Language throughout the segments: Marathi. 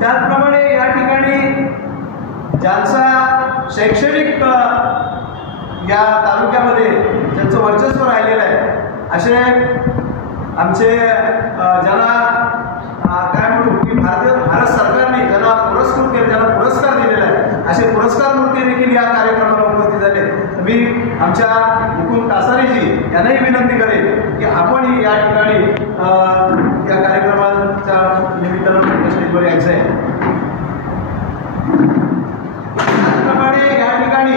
त्याचप्रमाणे या ठिकाणी ज्यांचा शैक्षणिक या तालुक्यामध्ये ज्यांचं वर्चस्व राहिलेलं आहे असे आमचे ज्याला काय म्हणू की भारत सरकारने ज्यांना पुरस्कृत केले, ज्यांना पुरस्कार दिलेला आहे असे पुरस्कार मूर्ती देखील या कार्यक्रमाला उपस्थित झाले. मी आमच्या मुकुंद कासारेजी यांनाही विनंती करेन की आपण या ठिकाणी या कार्यक्रमाच्या निमित्तानं स्टेजवर यायचं आहे. त्याचप्रमाणे या ठिकाणी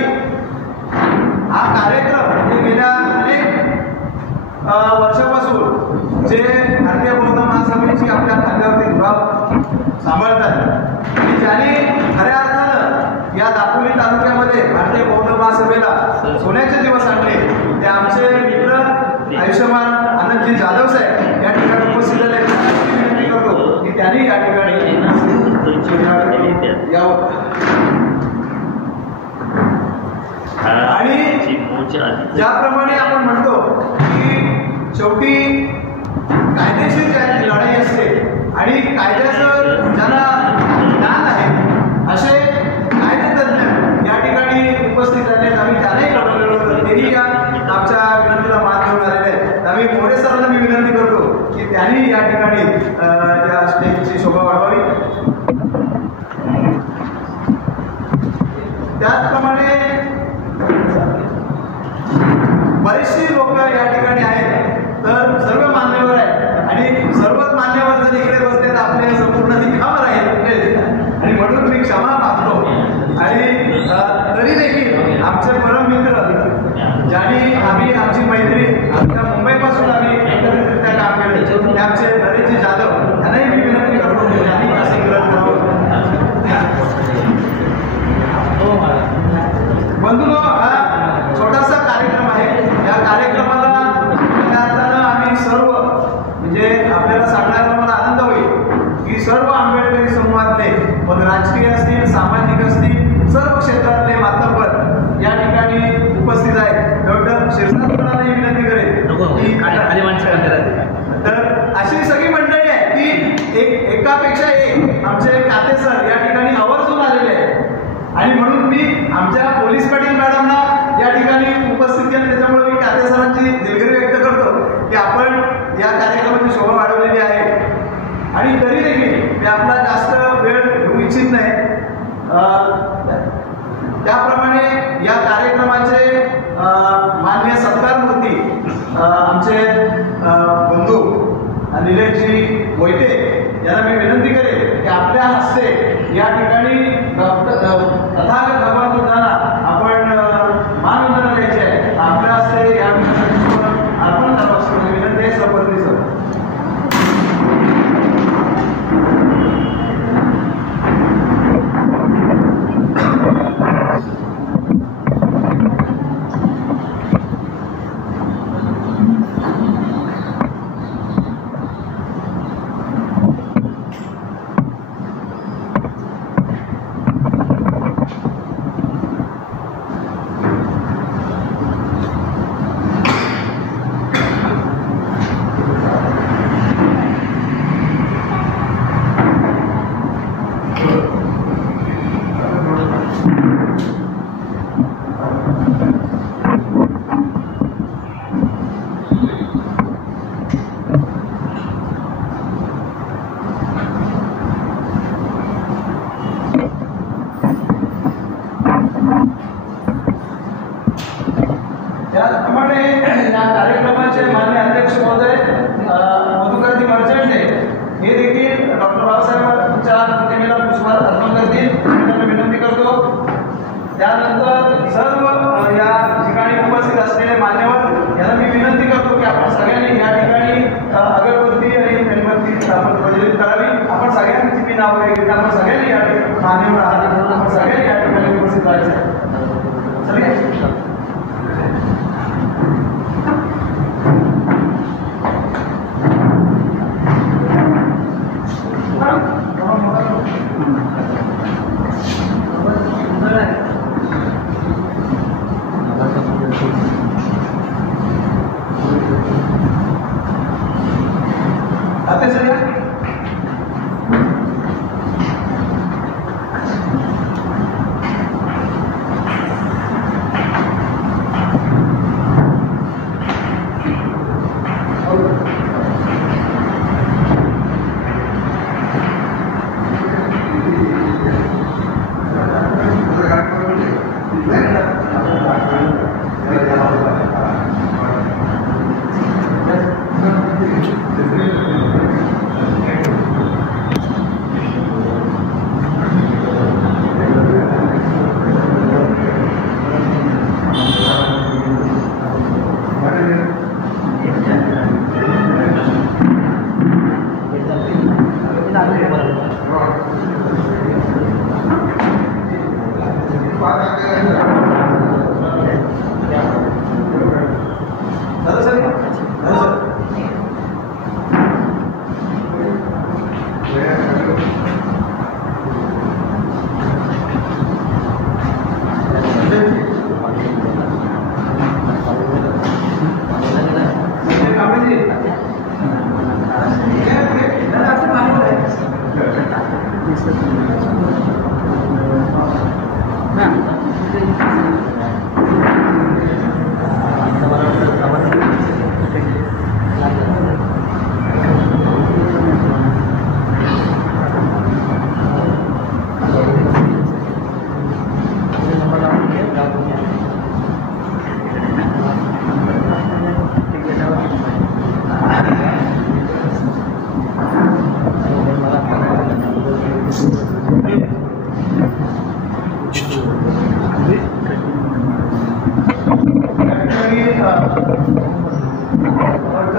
हा कार्यक्रम म्हणजे गेल्या अनेक वर्षापासून जे भारतीय बौद्ध महासभेची आपल्या खात्यावरती धुरा सांभाळतात आणि ज्यांनी खऱ्या अर्थानं या दापोली तालुक्यामध्ये भारतीय बौद्ध महासभेला सोन्याचे दिवस आणले ते आमचे मित्र आयुष्यमान आनंदजी जाधव साहेब या ठिकाणी उपस्थित झाले. विनंती करतो की त्यांनी या ठिकाणी यावं. आणि ज्याप्रमाणे आपण म्हणतो की शेवटी कायदेशीर जी लढाई असते आणि कायद्याचं ज्यांना ज्ञान आहे असे कायदेतज्ञ या ठिकाणी उपस्थित झाले. आम्ही त्यांनाही लढवलेलो होतं, तेही या आमच्या विनंतीला मान देऊन आलेले आहेत. आम्ही मोरे सरांना मी विनंती करतो की त्यांनी या ठिकाणी या स्टेजची शोभा वाढवावी. त्याचप्रमाणे बरेचशी लोक या ठिकाणी आहेत, तर सर्व मान्यवर आहेत आणि सर्वच मान्यवर जर इकडे बसले तर आपले संपूर्ण निकाम राहील आणि म्हणून मी क्षमा मागतो. आणि तरी देखील आमचे परम मित्र ज्यांनी आमची मैत्री आमच्या मुंबईपासून आम्ही एकत्रितरित्या काम केले ते आमचे नरेशजी जाधव यांनाही मी विनंती करतो की त्यांनी असे करत राहावं. बंधूंनो, हा छोटासा कार्यक्रम आहे. या कार्यक्रमाला आम्ही सर्व म्हणजे आपल्याला सांगण्याचा मला आनंद होईल की सर्व आंबेडकरी समूहातले मग राजकीय असतील, सामाजिक असतील, सर्व क्षेत्रातले मातब्बर या ठिकाणी उपस्थित आहेत. डॉक्टर शिरसाटकरांनाही विनंती करेन की तर अशी सगळी मंडळी आहे की एकापेक्षा एक आमचे काते सर या ठिकाणी आवर्जून आलेले आहेत आणि म्हणून मी आमच्या पोलीस पाटील मॅडमना या ठिकाणी उपस्थित केलं. त्याच्यामुळे मी काते सरांची दिलगिरी व्यक्त करतो की आपण या कार्यक्रमाची शोभा वाढवलेली आहे आणि तरी देखील मी आपला जास्त वेळ घेऊ इच्छित नाही. त्याप्रमाणे या कार्यक्रमाचे माननीय सत्कार मूर्ती आमचे बंधू निलेशजी मोहिते यांना मी विनंती करेन की आपल्या हस्ते या ठिकाणी तथागत भगवान बुद्धांना आपण मानवंदना द्यायची आहे. आपल्या हस्ते या अर्पण करण्याची विनंती आहे. सपत्नी सर. त्याचप्रमाणे या कार्यक्रमाचे माननीय अध्यक्ष महोदय मधुकरजी मर्चंटे हे देखील डॉक्टर बाबासाहेबांच्या प्रतिमेला पुष्पहार अर्पण करतील. त्यांना विनंती करतो. त्यानंतर सर्व या ठिकाणी उपस्थित असलेले मान्यवर यांना मी विनंती करतो की आपण सगळ्यांनी या ठिकाणी अगरबत्ती आणि मेणबत्ती आपण प्रज्वलित करावी. आपण सगळ्यांची मी नाव वगैरे आपण सगळ्यांनी या ठिकाणी मान्यवर आहात, आपण सगळ्यांनी या ठिकाणी उपस्थित राहायचं आहे.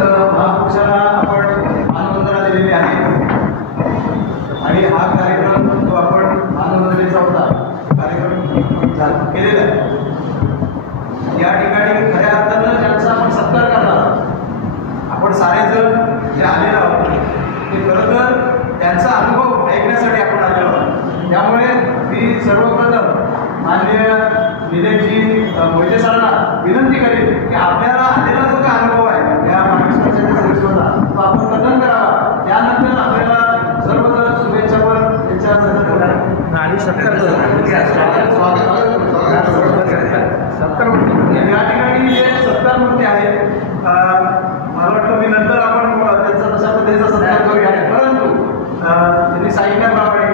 महापुरुषाला आपण मानवंदना दिलेली आहे आणि हा कार्यक्रम जो आपण मानवंदनेचा होता कार्यक्रम केलेला आहे. या ठिकाणी खऱ्या अर्थानं ज्यांचा आपण सत्कार करणार आपण सारेजण जे आलेलो आहोत ते खरं तर त्यांचा अनुभव ऐकण्यासाठी आपण आलेलो आहोत. त्यामुळे मी सर्वप्रथम माननीय निलेशजी मोहिते सरांना विनंती करेन की आपल्याला आलेला जो काय अनुभव आहे या महाराष्ट्राच्या सर्व्हिसमधला तो आपण कथन करावा. त्यानंतर आपल्याला सर्वजण शुभेच्छावर त्यांच्या आणि सत्कार या ठिकाणी जे सत्कार मूर्ती आहे मला वाटतं मी नंतर आपण त्यांचा तशा पद्धतीचा सत्कार करूया. परंतु त्यांनी सांगितल्याप्रमाणे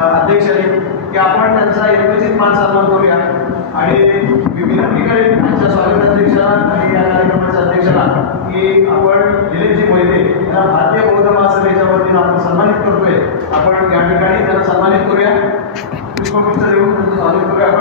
अध्यक्षांनी की आपण त्यांचा एकत्रित मान सन्मान करूया आणि मी विनंती करेन आमच्या स्वागताध्यक्षाला आणि या कार्यक्रमाच्या अध्यक्षाला की आपण निलेशजी मोहिते यांना भारतीय बौद्ध महासभेच्या वतीनं आपण सन्मानित करतोय. आपण या ठिकाणी त्यांना सन्मानित करूया. पुष्पगुच्छ देऊन त्यांचं स्वागत करूया. आपण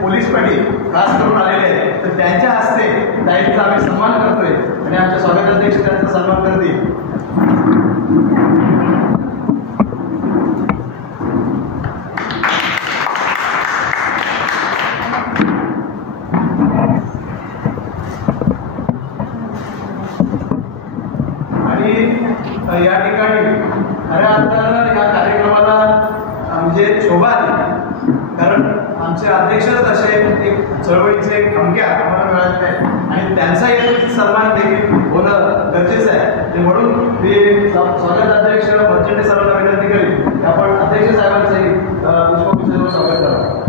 पोलीस पाटील खास करून आलेले आहेत तर त्यांच्या हस्ते त्यांचा आम्ही सन्मान करतोय आणि आमच्या स्वागताध्यक्ष त्यांचा सन्मान करतील. आणि या ठिकाणी खऱ्या अर्थानं या कार्यक्रमाला म्हणजे शोभा आली कारण आमचे अध्यक्षच असे एक चळवळीचे खमक्या आम्हाला मिळाले आहेत आणि त्यांचा एक सन्मान देखील होणं गरजेचं आहे. म्हणून मी स्वागत अध्यक्ष भंचंडे सरांना विनंती करेन आपण अध्यक्ष साहेबांचंही पुष्पगुच्छ स्वागत करा.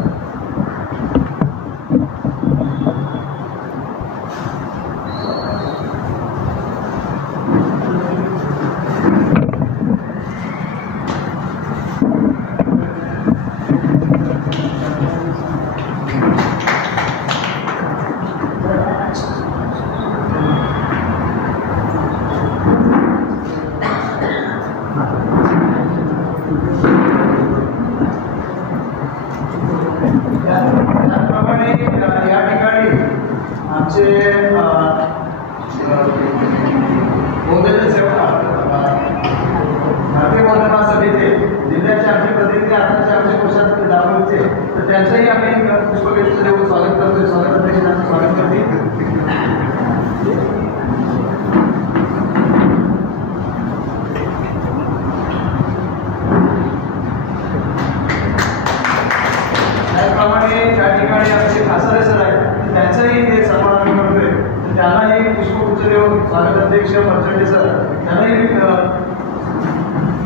स्वागत अध्यक्ष मर्चंटे सर त्यांनाही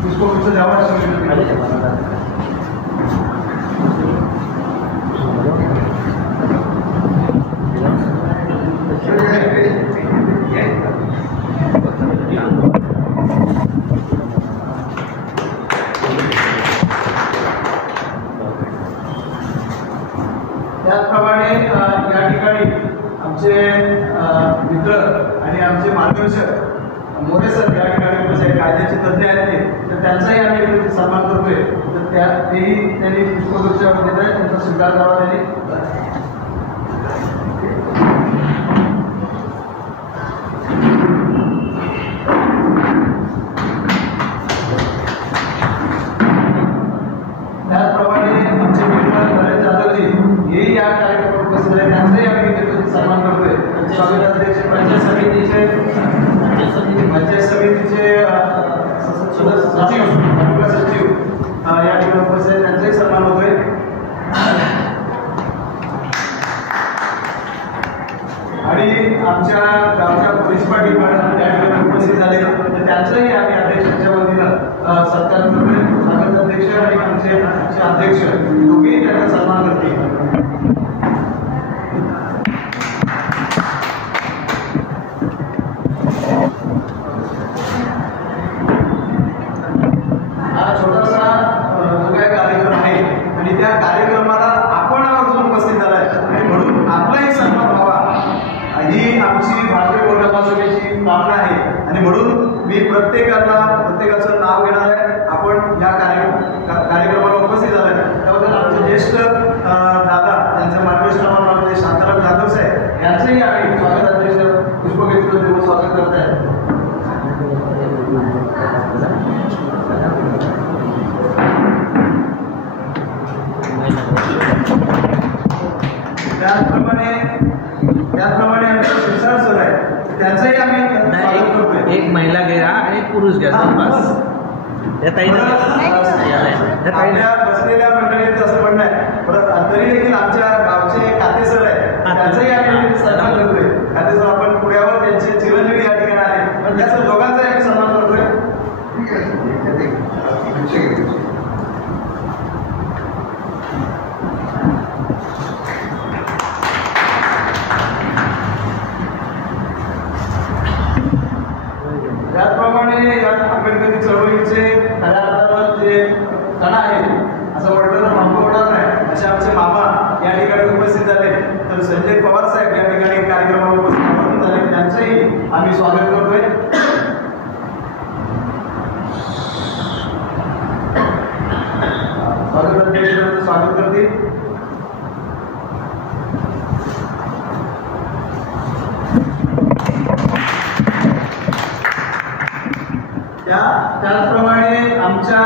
पुष्पगुच्छ द्यावा अशी विनंती. त्याचप्रमाणे या ठिकाणी आमचे मित्र आणि आमचे मार्गदर्शक मोरे सर या ठिकाणी कायद्याचे तज्ज्ञ आहेत ते, तर त्यांचाही आम्ही सन्मान करतोय. तर तेही त्यांनी पुष्पगुच्छ देत आहे, त्यांचा स्वीकार करावा त्यांनी. त्याचप्रमाणे आमचे मित्र नरेंद्र जाधवजी हेही या कार्यक्रमात उपस्थित आहेत, त्यांचाही आम्ही सन्मान करतोय. स्वागत अध्यक्ष पंचायत समितीचे सचिव या ठिकाणी उपस्थित आहेत, त्यांचाही सन्मान होतोय. आणि आमच्या गावच्या पोलीस पाटील मॅडम त्या ठिकाणी उपस्थित झाले, तर त्यांचाही आम्ही अध्यक्षांच्या वतीनं सत्कार करतोय. स्वागत अध्यक्ष आणि आमचे अध्यक्ष दोघेही त्यांचा सन्मान करतील. हा छोटासा जो काही कार्यक्रम आहे आणि त्या कार्यक्रमाला आपण आवर्जून उपस्थित झालाय आणि म्हणून आपलाही सन्मान व्हावा ही आमची भारतीय गोरखा महासभेची कामना आहे. आणि म्हणून मी प्रत्येकाचं नाव घेणार आहे. आपण या कार्यक्रमाला उपस्थित झालाय त्याबद्दल आमचे ज्येष्ठ दादा त्यांच्या मार्गदर्शनामध्ये शांताराम जाधव साहेब यांचंही आम्ही स्वागत अध्यक्ष पुष्पगुच्छ देऊन स्वागत करत आहे. त्याचप्रमाणे आमचे शिरसाट सर आहे, त्यांचंही आम्ही स्वागत करतोय. एक महिला घ्या आणि एक पुरुष घ्या. आपल्या बसलेल्या मंडळींचं असं म्हणणं आहे, परत तरी देखील आमच्या गावचे काते सर आहे, त्यांचंही आम्ही सन्मान करतोय. काते सर आपण पुण्यावर त्यांचे चिरंजीवी या ठिकाणी आले, पण त्या दोघांचाही आम्ही सन्मान करतोय. त्याचप्रमाणे या आंबेडकरी चळवळीचे खऱ्या अर्थानं जे कणा आहेत असं म्हटलं तर मागवणार नाही असे आमचे मामा या ठिकाणी उपस्थित झाले. तर संजय पवार साहेब या ठिकाणी कार्यक्रमाला उपस्थित झाले, त्यांचंही आम्ही स्वागत करतोय. स्वागत अध्यक्ष स्वागत करतील. त्याचप्रमाणे आमच्या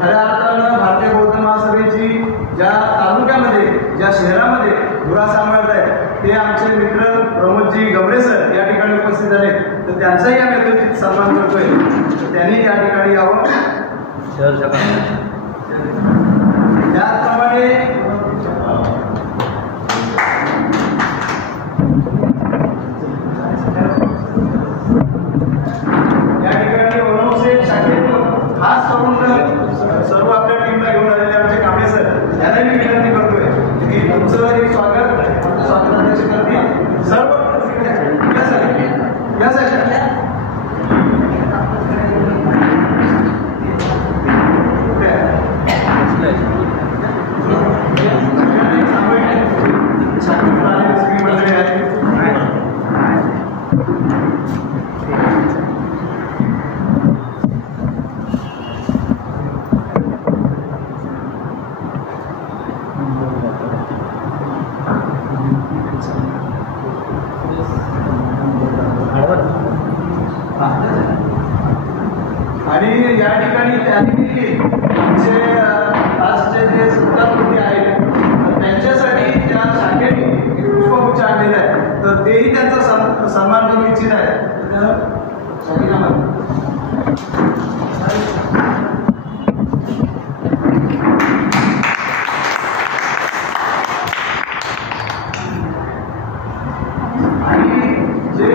खऱ्या अर्थानं भारतीय बौद्ध महासभेची ज्या तालुक्यामध्ये ज्या शहरामध्ये धुरा सांभाळत आहे ते आमचे मित्र प्रमोदजी गमरे सर या ठिकाणी उपस्थित झाले, तर त्यांचाही आम्ही सन्मान करतोय. तर त्यांनी या ठिकाणी यावं. त्याचप्रमाणे खास करून सर्व आपल्या टीमला घेऊन आलेले आमचे कांबळे सर यांना मी विनंती करतोय की तुमचं एक स्वागत अध्यक्ष करतील. सर्व आणि या ठिकाणी त्यांनी आमचे आजचे जे सत्ताकृती आहेत त्यांच्यासाठी त्या शाखेने पुष्पगुच्छ आणलेला आहे, तर तेही त्यांचा सन्मान करू इच्छित आहे. आणि जे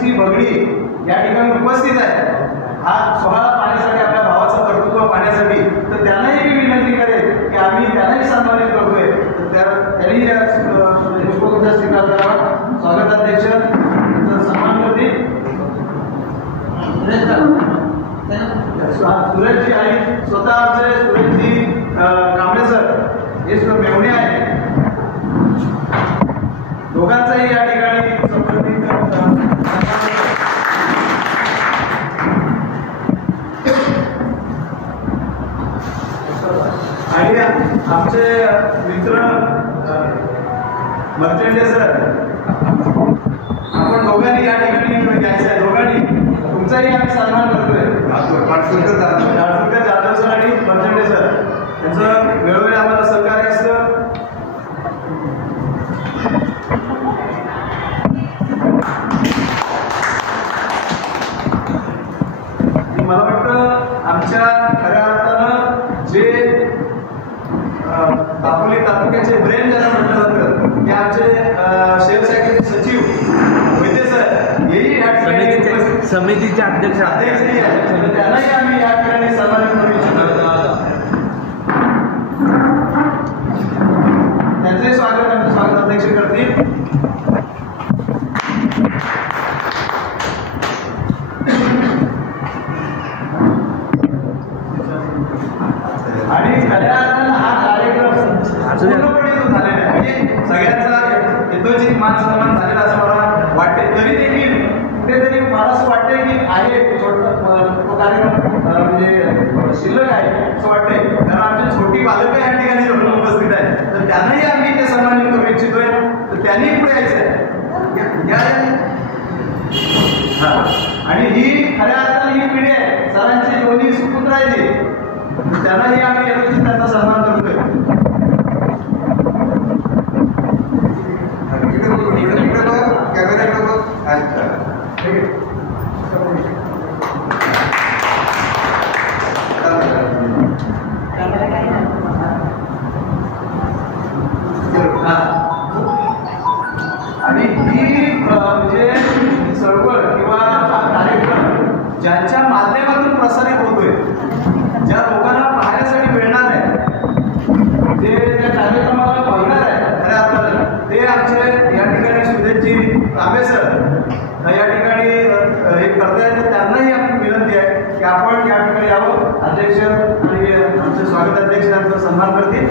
त्यांची भगिनी या ठिकाणी उपस्थित आहे हा सोहळा पाहण्यासाठी, आपल्या भावाचं कर्तृत्व पाहण्यासाठी, तर त्यांनाही मी विनंती करेन की आम्ही त्यांनाही सन्मानित करतोय, तर त्यांनी पुष्पगुच्छ स्वीकार करावा. स्वागताध्यक्ष सन्मान करतील सुरेशजी आणि स्वतः आमचे सुरेशजी कांबळे सर हे मेवणे आहेत, दोघांचाही या ठिकाणी आणि आमचे मित्र मर्चंडे सर, आपण दोघांनी या ठिकाणी घ्यायचं आहे, दोघांनी तुमचाही आम्ही सन्मान करतोय. जाधव सर आणि मर्चंडे सर यांचं वेळोवेळी आम्हाला सहकार्य असतं. मला वाटतं आमच्या खऱ्या अर्थानं जे दापोली तालुक्याचे ब्रेन ज्याला म्हटलं जातं ते आमचे शहर शाखेचे सचिव वैद्य सर हेही या ठिकाणी समितीचे अध्यक्ष त्यांनाही आम्ही या ठिकाणी सन्मानित करू इच्छितो. त्यांचंही स्वागत आमचे स्वागताध्यक्ष करतील. आणि खऱ्या अर्थानं हा कार्यक्रम पूर्णपणे झालेला आहे, म्हणजे सगळ्यांचा यथोचित मान सन्मान झालेला असं मला वाटते. तरी देखील कुठेतरी मला असं वाटतंय की आहे तो कार्यक्रम म्हणजे शिल्लक आहे असं वाटतंय, कारण आमची छोटी बालकं या ठिकाणी उपस्थित आहे, तर त्यांनाही आम्ही ते सन्मानित करू इच्छितोय. तर त्यांनी पुढे यायचं आहे आणि ही खऱ्या अर्थानं ही पिढी आहे, सरांची दोन्ही सुपुत्र आहे त्यांनाही आम्ही यथोचित त्यांचा सन्मान करतोय. आणि ही म्हणजे चळवळ किंवा हा कार्यक्रम ज्यांच्या माध्यमातून प्रसारित होतोय, ज्या लोकांना पाहण्यासाठी मिळणार आहे, ते त्या कार्यक्रमाला बघणार आहे खऱ्या अर्थानं, ते आमचे या ठिकाणी सुदेशजी कांबळे सर या ठिकाणी हे करतायत. त्यांनाही आमची विनंती आहे की आपण या ठिकाणी यावं. अध्यक्ष आणि आमचे स्वागताध्यक्ष त्यांचा सन्मान करतील.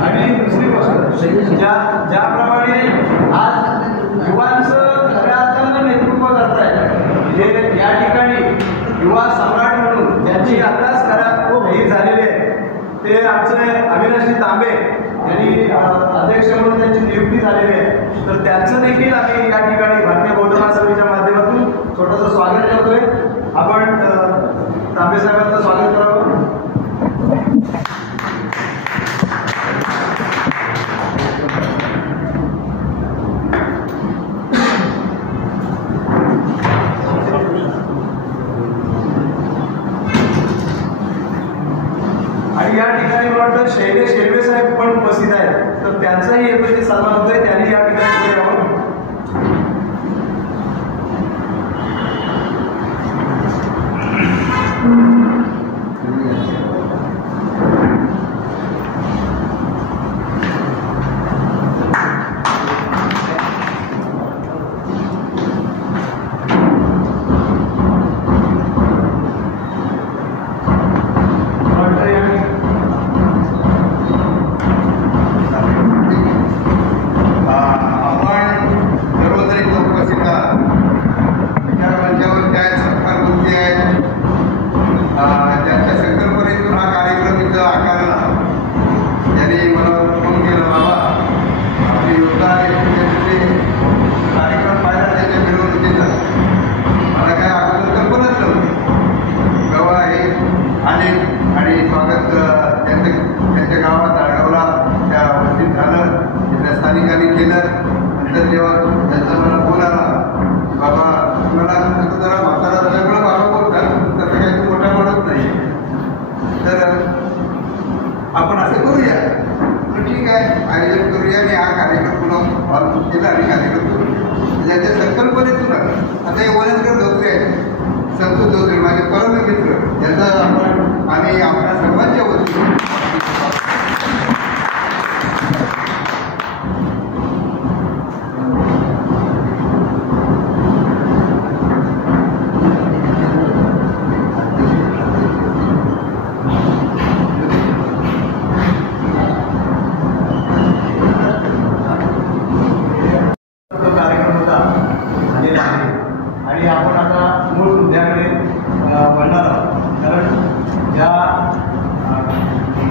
आणि दुसरी गोष्ट ज्याप्रमाणे आज युवांचं खऱ्या अर्थानं नेतृत्व करताय, म्हणजे या ठिकाणी युवा सम्राट म्हणून ज्यांची अभ्यास ही झालेली आहे ते आमचे अविनाशी तांबे यांनी अध्यक्ष म्हणून त्यांची नियुक्ती झालेली आहे, तर त्यांचं देखील आम्ही या ठिकाणी भारतीय बौद्ध महासभेच्या माध्यमातून छोटंसं स्वागत करतोय. आपण तांबे साहेबांचं स्वागत करावं. आणि या ठिकाणी मला वाटतं शैलेश शेळवे साहेब पण उपस्थित आहेत, तर त्यांचाही येतोय सन्मान होतोय, त्यांनी या ठिकाणी पुढे यावं. आपण आपण असं करूया. ठीक आहे, आयोजन करूया आणि हा कार्यक्रम पुन्हा हॉल बुक केला आणि कार्यक्रम करू. ज्याच्या संकल्पनेतून आता हे वनस्कर धोत्रे आहेत, संतोष धोत्रे माझे परम मित्र, यांचा आम्ही आपल्या सर्वांच्या वतीने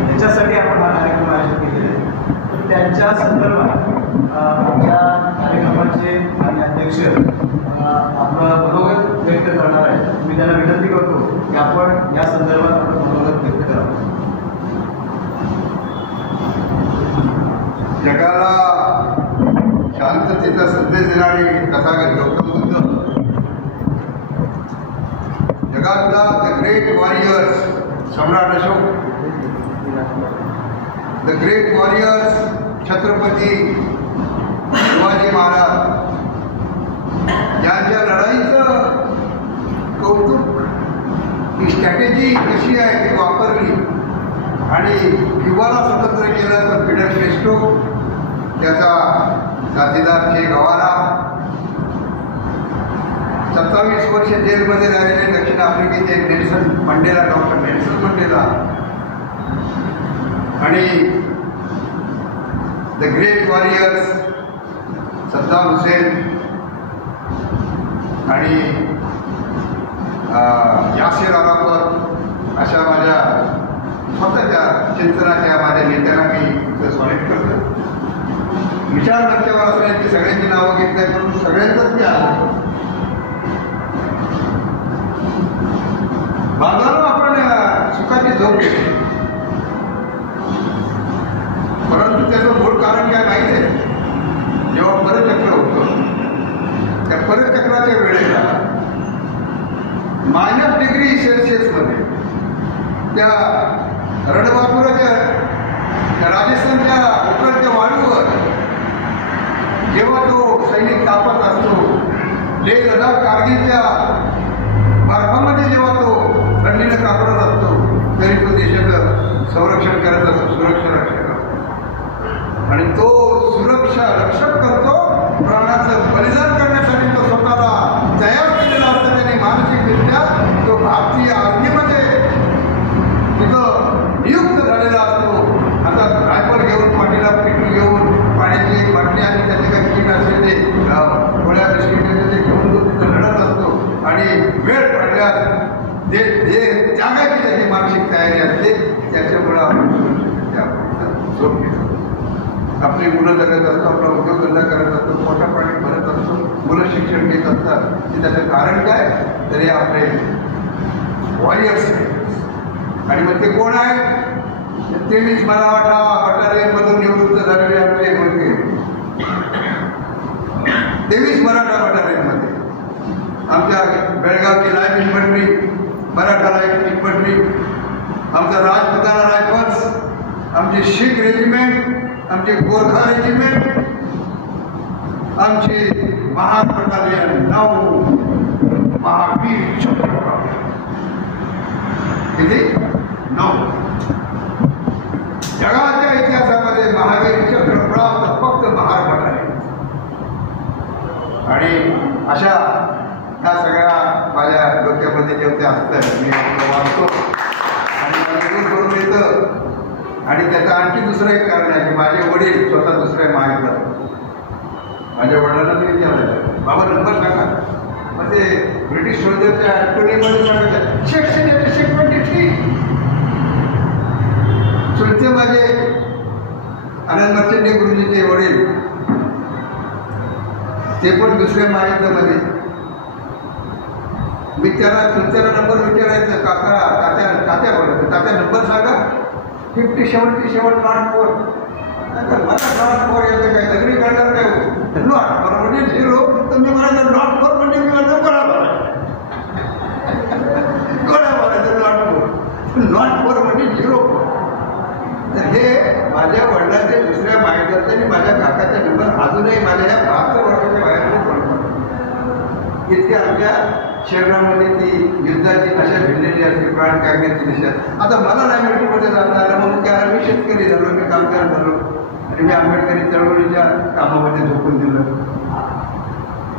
त्याच्यासाठी आपण हा कार्यक्रम आयोजित केलेला आहे. त्यांच्या संदर्भात आमच्या कार्यक्रमाचे आणि अध्यक्ष आपलं मनोगत व्यक्त करणार आहे. मी त्यांना विनंती करतो की आपण या संदर्भात आपलं मनोगत व्यक्त करावं. जगाला शांततेचा संदेश देणारे तथागत गौतम बुद्ध, जगातला the great warriors Samrat Ashok, the great warriors Chhatrapati Shivaji Maharaj यांच्या लढाईचं कौतुक, ही स्ट्रॅटेजी कशी आहे ती वापरली आणि क्युबाला स्वतंत्र केलं तर फिडेल कॅस्ट्रो, त्याचा साथीदार चे गवारा, 27 वर्ष जेलमध्ये राहिलेले दक्षिण आफ्रिकेचे Nelson Mandela, doctor Nelson Mandela आणि the great warriors Saddam Hussein आणि यासिर अराफत अशा माझ्या स्वतःच्या चिंतनाच्या माझ्या नेत्यांना मी स्वागत करतो. विचार मंचावर असण्याची सगळ्यांची नावं घेतली म्हणून सगळ्यांचंच मी आलो. बाजारात आपण सुखाची झोप घेतली, परंतु त्याचं मूळ कारण काय माहिती आहे? जेव्हा परचक्र होतं त्या परचक्राच्या वेळेला -डिग्री मध्ये त्या रणबापुराच्या राजस्थानच्या उकळत्या वाळूवर जेव्हा तो सैनिक तापत असतो, लेह लडाख कारगिलच्या बर्फामध्ये जेव्हा तो थंडीनं कापडत असतो, तरी तो देशाचं संरक्षण करत असतो, सुरक्षा रक्षण करतो आणि तो सुरक्षा रक्षक करतो. प्राणाचं बलिदान करण्यासाठी तो स्वतःला तयार केलेला असतो. त्याने मानसिकरित्या तो भारतीय आर्मीमध्ये तिथं नियुक्त झालेला असतो. आता रायफल घेऊन, पाठीला पिटू घेऊन, पाण्याची एक बाटली आणि त्याचे काही किट असेल ते गोळ्या बिस्किटाचे ते घेऊन तो तिथं लढत असतो आणि वेळ पडल्यास जे त्यागाची त्याची मानसिक तयारी असते, त्याच्यामुळे आपण झोप घेतो. आपली मुलं जगत असतो, आपला उद्योगधंदा करत असतो, मोठा पाणी भरत असतो, मुलं शिक्षण घेत असतात. की त्याचं कारण काय? तरी आपले वॉरियर्स आहेत. आणि मग ते कोण आहेत? 23 मराठा बटालियनमधून निवृत्त झालेले आपले मुलगे, 23 मराठा बटालियनमध्ये आमच्या बेळगावची light infantry, Maratha light infantry, आमचा राजपुताना रायफल्स, आमची शीख रेजिमेंट, आमचे गोरखा रेजिमेंट, आमची महार बटालियन, 9 महावीर छत्रपती, किती? 9. जगाच्या इतिहासामध्ये महावीर चक्र प्राप्त फक्त महार बटालियन. आणि अशा ह्या सगळ्या माझ्या डोक्यामध्ये जेवढे असतात मी वाचतो आणि मला करून येतं. आणि त्याचं आणखी दुसरं एक कारण आहे की माझे वडील स्वतः दुसऱ्या महायुद्धात, माझ्या वडिलांना मी विचारायचं, बाबा नंबर सांगा. मग ते ब्रिटिश सोल्जरच्या ॲक्टोरीमध्ये सांगायचं शेक 23. चुलते माझे आनंद मर्चंडे गुरुजीचे वडील, ते पण दुसऱ्या महायुद्धामध्ये. मी त्याला चुलत्याला नंबर विचारायचं, तात्या बोलायचं, तात्या नंबर सांगा. 50-77 नॉट 4. मला नॉट 4 याचं काय दगडी करणार काय? नॉट 4 म्हणजे 0. तर मी म्हणायचं नॉट 4 म्हणजे मी माझं गोळा मारायचं नॉट 4 म्हणजे 0. माझ्या वडिलांचे दुसऱ्या मायेकरचे आणि माझ्या काकाच्या नंबर अजूनही माझ्या या 72 वर्षाच्या वयामध्ये पडतात. इतके आमच्या शरीरामध्ये ती युद्धाची नशा भिडलेली असते, प्राण काढण्याची नशा. आता मला नाही मिलिटरीमध्ये जाता आलं म्हणून कारण मी शेतकरी झालो, मी कामगार झालो आणि मी आंबेडकरी चळवळीच्या कामामध्ये झोकून दिलं.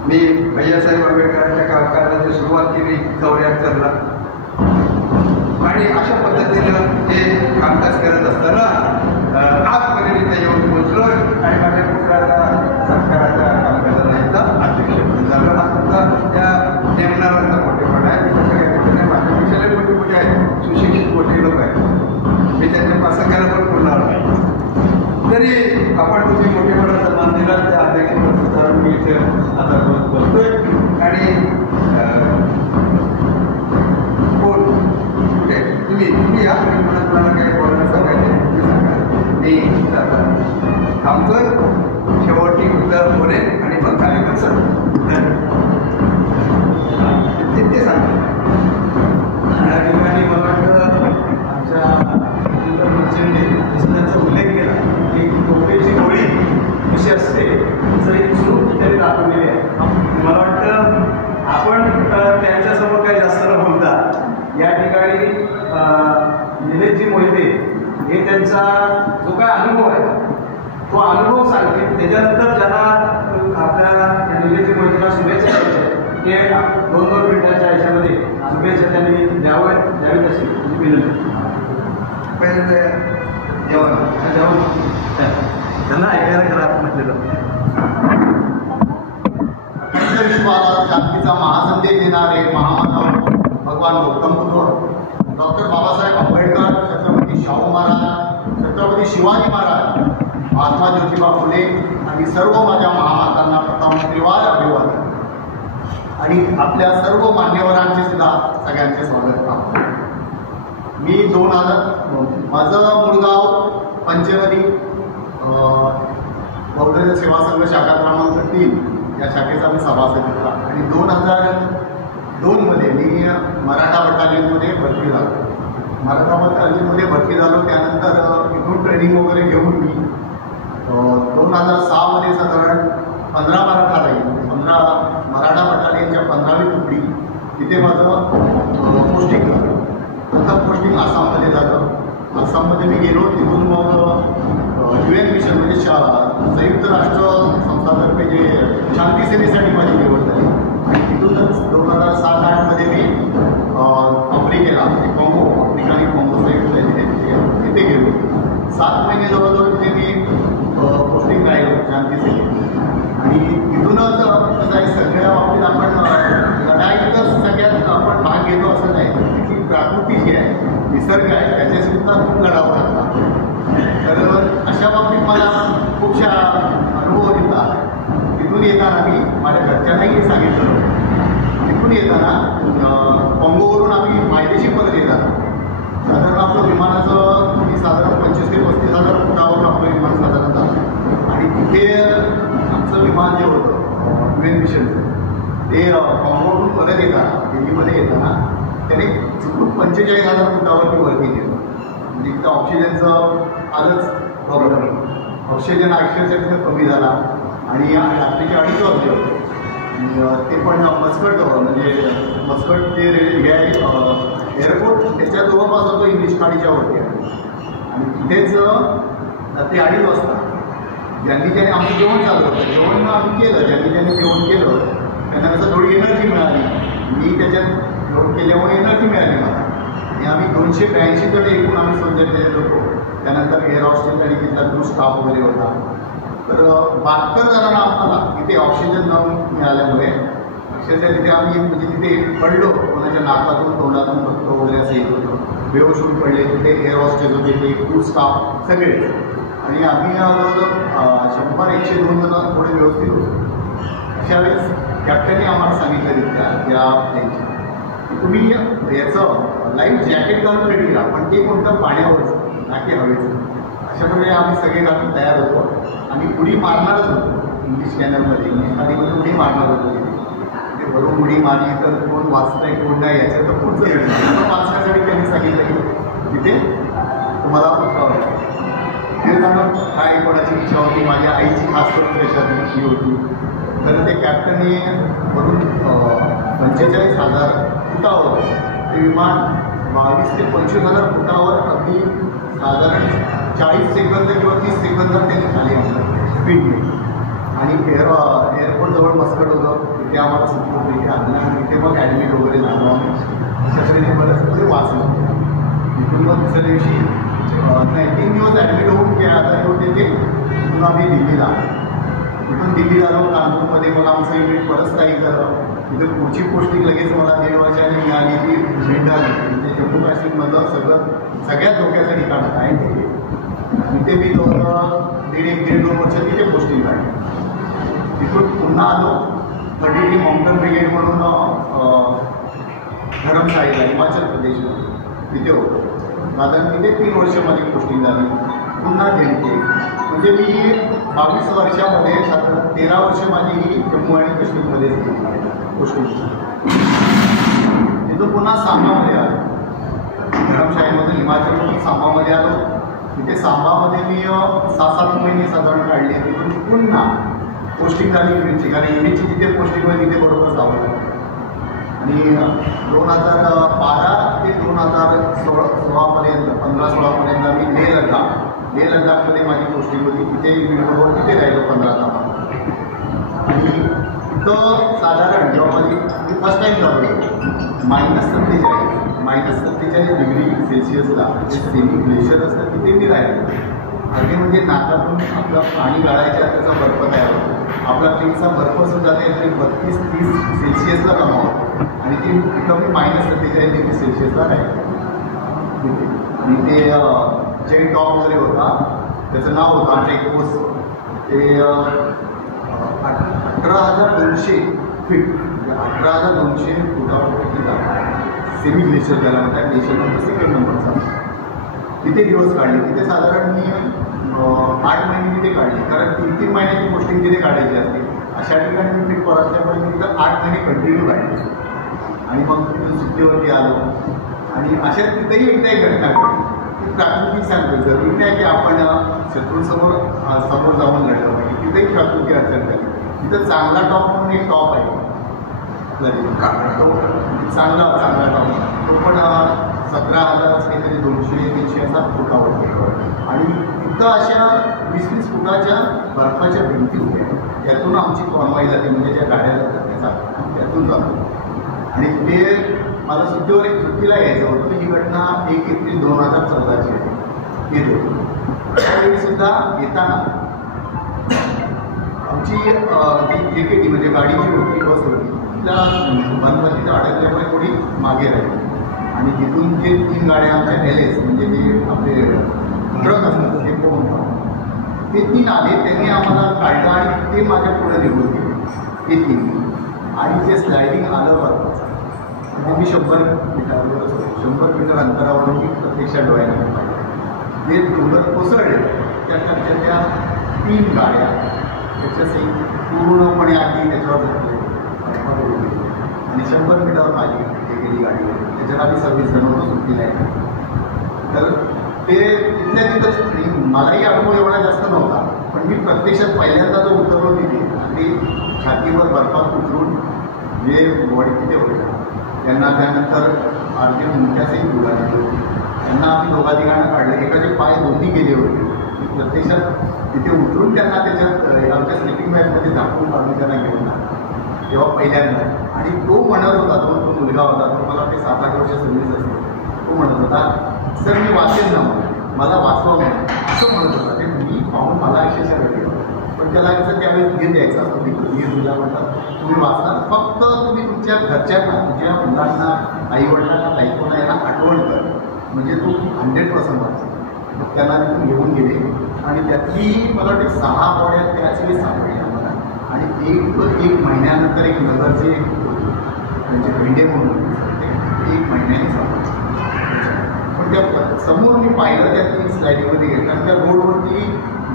मी भैयासाहेब आंबेडकरांच्या काळाची सुरुवात केली 74ला आणि अशा पद्धतीनं हे कामकाज करत असताना आजपर्यंत येऊन पोचलो आणि माझ्या मित्राचा सरकाराच्या कामकाजाला एकदा अध्यक्ष झालं. हा सुद्धा त्या नेमणाऱ्यांचा मोठेपणा आहे. माझ्या विषयाला मोठे मोठे आहेत, सुशिक्षित मोठे लोक आहेत. मी त्यांच्या प्रसंगाला पण बोलणार नाही. तरी आपण तुम्ही मोठेपणा सन्मान दिला त्या अध्यक्ष मी इथे आता बसतोय आणि कोण कुठे तुम्ही या तुम्हाला काही बोलायला सांगायचे मी थांबतोय. शेवटी उत्तर बोलेल आणि मग कार्यक्रम ते सांगतो. या ठिकाणी मला वाटतं आमच्या त्यांचा उल्लेख केला की टोपेची गोळी कशी असते जर एक चूक त्यांनी दाखवलेली आहे. मला वाटतं आपण त्यांच्यासमोर काही जास्त न बोलता या ठिकाणी निलेशजी मोहिते हे त्यांचा जो काय अनुभव आहे तो अनुभव सांगतील. त्याच्यानंतर ज्यांना आपल्या निलेशजी मोहितेला शुभेच्छा द्यायच्या ते 2-2 मिनिटाच्या ह्याच्यामध्ये शुभेच्छा त्यांनी द्यावी तशी विनंती. पहिले जेवण त्यांना ऐकायला करा म्हटलेलं. विश्वाला शांतीचा महासंदेश देणारे महामानव भगवान गौतम बुद्ध, डॉक्टर बाबासाहेब आंबेडकर, छत्रपती शाहू महाराज, छत्रपती शिवाजी महाराज, महात्मा ज्योतिबा फुले आणि सर्व माझ्या महामातांना प्रथम श्रीवाद अभिवादन आणि आपल्या सर्व मान्यवरांचे सुद्धा सगळ्यांचे स्वागत करतो. मी 2000 माझं मूळगाव पंचनदी, बौद्ध सेवा संघ शाखा क्रमांक 3 या शाखेचा मी सभासद होता आणि 2002 मध्ये मी मराठा बटालियनमध्ये भरती झालो. मराठा बटालियनमध्ये भरती झालो. त्यानंतर इथून ट्रेनिंग वगैरे घेऊन मी 2006 मध्ये साधारण 15 मराठा राहील 15 मराठा बटालियनच्या 15वी तुकडी तिथे माझं पोस्टिंग झालं. आता पोस्टिंग आसाममध्ये झालं. आसाममध्ये मी गेलो. तिथून मग UN मिशन म्हणजे संयुक्त राष्ट्र संस्थातर्फे जे शांती सेवेसाठी माझी निवड झाली आणि तिथूनच 2007-08 मध्ये मी आफ्रिकेला आफ्रिकानी काँगो तिथे गेलो. 7 महिने जवळजवळ तिथे मी पोस्टिंग राहिलो शांती सेवेत आणि तिथूनच कसं आहे सगळ्या बाबतीत आपण लढाईतच सगळ्यात आपण भाग घेतो असं नाही. तिथली प्राकृती जी आहे निसर्ग आहे त्याच्यासुद्धा खूप लढावं लागतात. तर अशा बाबतीत मला खूपशा अनुभव दिला. तिथून येताना मी माझ्या घरच्यांनाही सांगितलं. तिथून येताना काँगोवरून आम्ही मायदेशी परत येताना साधारण आपलं विमानाचं मी साधारण 25,000 ते 35,000 फुटावरून आपलं विमान साधारण जातं आणि तिथे आमचं विमान जे होतं UN मिशनचं ते काँगोवरून परत येताना दिल्लीमध्ये येताना त्याने चुकून 45,000 फुटावरती वरती गेलं. म्हणजे तिथं ऑक्सिजनचं आलंच प्रॉब्लेम. ऑक्सिजन अक्षरशः तिथं कमी झाला आणि रात्रीचे 2:30 वाजले होते. ते पण मस्कट म्हणजे मस्कट जे हे आहे एअरपोर्ट त्याच्या जवळपास होतो इंग्लिश खाडीच्या वरती आणि तिथेच रात्री 2:30 वाजता ज्यांनी आमचं जेवण चालू होतं. जेवण आम्ही केलं. ज्यांनी जेवण केलं त्यांना कसं थोडी एनर्जी मिळाली. मी त्याच्यात जेवण केल्यामुळे एनर्जी मिळाली मला आणि आम्ही 282 कडे एकूण आम्ही सोल्जर होतो. त्यानंतर एअर हॉस्टेल आणि तिथला जो स्टाफ वगैरे होता. तर 72 जणांना आम्हाला तिथे ऑक्सिजन न मिळाल्यामुळे अक्षरशः तिथे आम्ही म्हणजे तिथे पडलो. कोणाच्या नाकातून तोंडातून रक्त वगैरे असं येत होतं. बेहोश होऊन पडले. तिथे एअर हॉस्टेल होते ते क्रू स्टाफ सगळे आणि आम्ही 100-102 जण थोडे व्यवस्थित होतो. अशा वेळेस कॅप्टनने आम्हाला सांगितलं या प्लेनची तुम्ही याचं लाईफ जॅकेट घालून रेडी करा पण ते कोणतं पाण्यावरचं नाकी हवेचं. अशाप्रकारे आम्ही सगळे घालून तयार होतो आणि उडी मारणारच होतो. इंग्लिश चॅनलमध्ये इंग्लिश खालीमध्ये उडी मारणार होतो. ते भरून उडी मारली तर कोण वाचतंय कोण नाही याचं तर पुढचं वाचण्यासाठी त्यांनी सांगितलं की तिथे तुम्हाला बाहेर जाणं काय कोणाची इच्छा होती, माझ्या आईची खास करून त्याच्यात इच्छा होती. तर ते कॅप्टनने वरून 45,000 फुटावर ते विमान 22,000 ते 25,000 फुटावर अगदी साधारण 40 सेकंद किंवा 30 सेकंदात त्यांनी खाली आणलं स्पीडने. आणि एअरपोर्टजवळ मस्कट होतं, तिथे आम्हाला सुटलं, तिथे आणलं आणि तिथे मग ॲडमिट वगैरे झालं. अशा तऱ्हेने बरंच वगैरे वाचलं. तिथून मग दुसऱ्या दिवशी नाही 3 दिवस ॲडमिट होऊन ते आता होते ते तिथून आम्ही दिल्लीला. तिथून दिल्लीला आलो. कानपूरमध्ये मग आमचं युनिट परत स्थायिक झालं. तिथे पुढची पोस्टिंग लगेच मला 1.5 वर्षांनी मिळाली ती मिळाली. म्हणजे जम्मू काश्मीरमधलं सगळ्यात धोक्याचं ठिकाण आहे तिथे. तिथे मी 1.5-1.5-2 वर्ष तिथे पोस्टिंग काढली. तिथून पुन्हा आलो. कटिटी माउंटन ब्रिगेड म्हणून धरमशाळीला हिमाचल प्रदेशमध्ये तिथे होतो. साधारण तिथे 3 वर्ष माझी पोस्टिंग झाली. पुन्हा दिल्ली. म्हणजे मी 22 वर्षामध्ये साधारण 13 वर्ष माझी ही जम्मू आणि काश्मीरमध्येच पोस्टिंग. तिथून पुन्हा सांबामध्ये आलो. धरमशाळीमधून हिमाचलमधून सांबामध्ये आलो. तिथे सांबामध्ये मी 6-7 महिने साधारण काढले. तिथून पुन्हा पोस्टिंग झाली युनिटची, कारण युनिटची जिथे पोस्टिंग होईल तिथे बरोबर जावं लागतं. आणि 2012 ते 2016पर्यंत 15-16पर्यंत मी लेह लडाखमध्ये माझी पोस्टिंग होती. तिथे युनिटबरोबर तिथे राहिलो 15 तास. आणि तिथं साधारण जेव्हा मी फर्स्ट टाईम जातो -47 डिग्री सेल्सिअसला जे सेमी ग्लेशियर असतं तिथे मी राहिलो. अगदी म्हणजे नाकातून आपलं पाणी गाळायच्या त्याचा बर्फ तयार होतो. आपला ट्रेनचा बर्फसुद्धा तरी 32-30 सेल्सिअसला कमावतो. आणि ती तिथं मी -47 डिग्री सेल्सिअसला राहिलो. आणि ते जे टॉप वगैरे होता त्याचं नाव होतं आमच्या एक पोस्ट. ते 18,200 फीट म्हणजे 18,200 फुटावरती जातं. सेमी ग्लेशियर त्याला म्हणतात. ग्लेशियरनंतर सेकंड नंबरचा तिथे दिवस काढले. तिथे साधारण मी 8 महिने तिथे काढले, कारण 3-3 महिन्याची पोस्टिंग तिथे काढायची असते. अशा ठिकाणी मी ट्रिप परतल्यामुळे मी तिथं 8 महिने कंटिन्यू काढले. आणि मग तिथून सुट्टीवरती आलो. आणि अशा तिथेही एकदा एक घटना घडली. ती प्राकृतिक सांगतो जरुरी नाही की आपण शत्रूसमोर जाऊन लढलं पाहिजे. तिथेही प्राकृतिक अडचण झाली. तिथं चांगला टॉप म्हणून एक टॉप आहे तो चांगला टॉप. तो पण 17,000 काहीतरी 200-300 असा फुटावर. आणि तिथं अशा 20-20 फुटाच्या बर्फाच्या भिंती होत्या. त्यातून आमची कॉन्वॉय जाते, म्हणजे ज्या गाड्या जातात त्यातून जातो. आणि ते मला सुट्टीला यायचं होतं. ही घटना 1 एप्रिल 2014ची येत होती. त्यावेळीसुद्धा येताना आमची जी JKT म्हणजे गाडीची होती, बस होती, तिला तिथं अडकल्यामुळे थोडी मागे राहिली. आणि तिथून जे 3 गाड्या आमच्या LS म्हणजे जे आपले ट्रक असतात ते म्हणतात ते 3 आले. त्यांनी आम्हाला काढलं आणि ते माझ्या पुढे निघून गेले ते 3. आणि ते स्लायडिंग आलं बरोबर. म्हणजे मी 100 मीटर अंतरावरून मी प्रत्यक्षात डोळ्याने पाहिजे. ते डोंगर कोसळले त्याच्या त्या 3 गाड्या त्याच्या पूर्णपणे आधी त्याच्यावर झटले आणि 100 मीटरवर माझी गेली गाडी. त्याच्यात आम्ही 26 जण होतो सुट्टीला. तर ते तिथल्या तिथंच मलाही अनुभव एवढा जास्त नव्हता, पण मी प्रत्यक्षात पहिल्यांदा जो उतरलो तिथे ते छातीवर बर्फात उतरून जे बॉडी तिथे होते त्यांना त्यानंतर आर्थिक मुख्यासही उडाले होते. त्यांना आम्ही दोघांना काढले. एकाचे पाय दोन्ही गेले होते. प्रत्यक्षात तिथे उतरून त्यांना त्याच्यात आमच्या स्लिपिंग बॅगमध्ये झाकून काढून त्यांना घेऊन आला तेव्हा पहिल्यांदा. आणि तो म्हणत होता, तो मुलगा होता, तो मला ते 7-8 वर्ष सर्व्हिस असेल. तो म्हणत होता, सर मी वाचेल ना, मला वाचवा म्हणून असं म्हणत होता. ते मी पाहून मला अक्षरशः भेटेल. पण त्याला कसं त्यावेळेस घेत द्यायचं असतं. मी तुला म्हणतात तुम्ही वाचणार, फक्त तुम्ही तुमच्या घरच्यांना, तुमच्या मुलांना, आईवडिलांना, बायकोला यांना आठवण कर, म्हणजे तू 100% वाचतो. मग त्याला तिथून घेऊन गेले आणि त्यातली मला वाटते 6 बॉड्या त्याच वेळी सापडल्या मला. आणि एक महिन्यानंतर एक नगरचे त्यांचे भेंडे म्हणून 1 महिन्याने सापडले. पण त्या समोर मी पाहिलं त्या 3 स्लायडिंगमध्ये गेलं, कारण त्या रोडवरती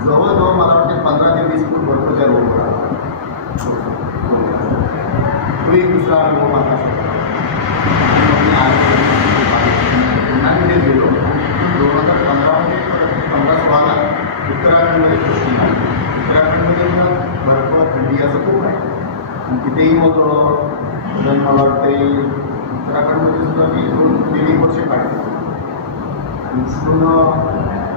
जवळजवळ मला वाटते 15 ते 20 फूट बर्फ त्या रोडवर आला. तो एक दुसरा अनुभव माझा. पुन्हा तिथे गेलो 2015-16ला तिथेही मग मला वाटते उत्तराखंडमध्ये सुद्धा मी 2-3 वर्ष काढले आणि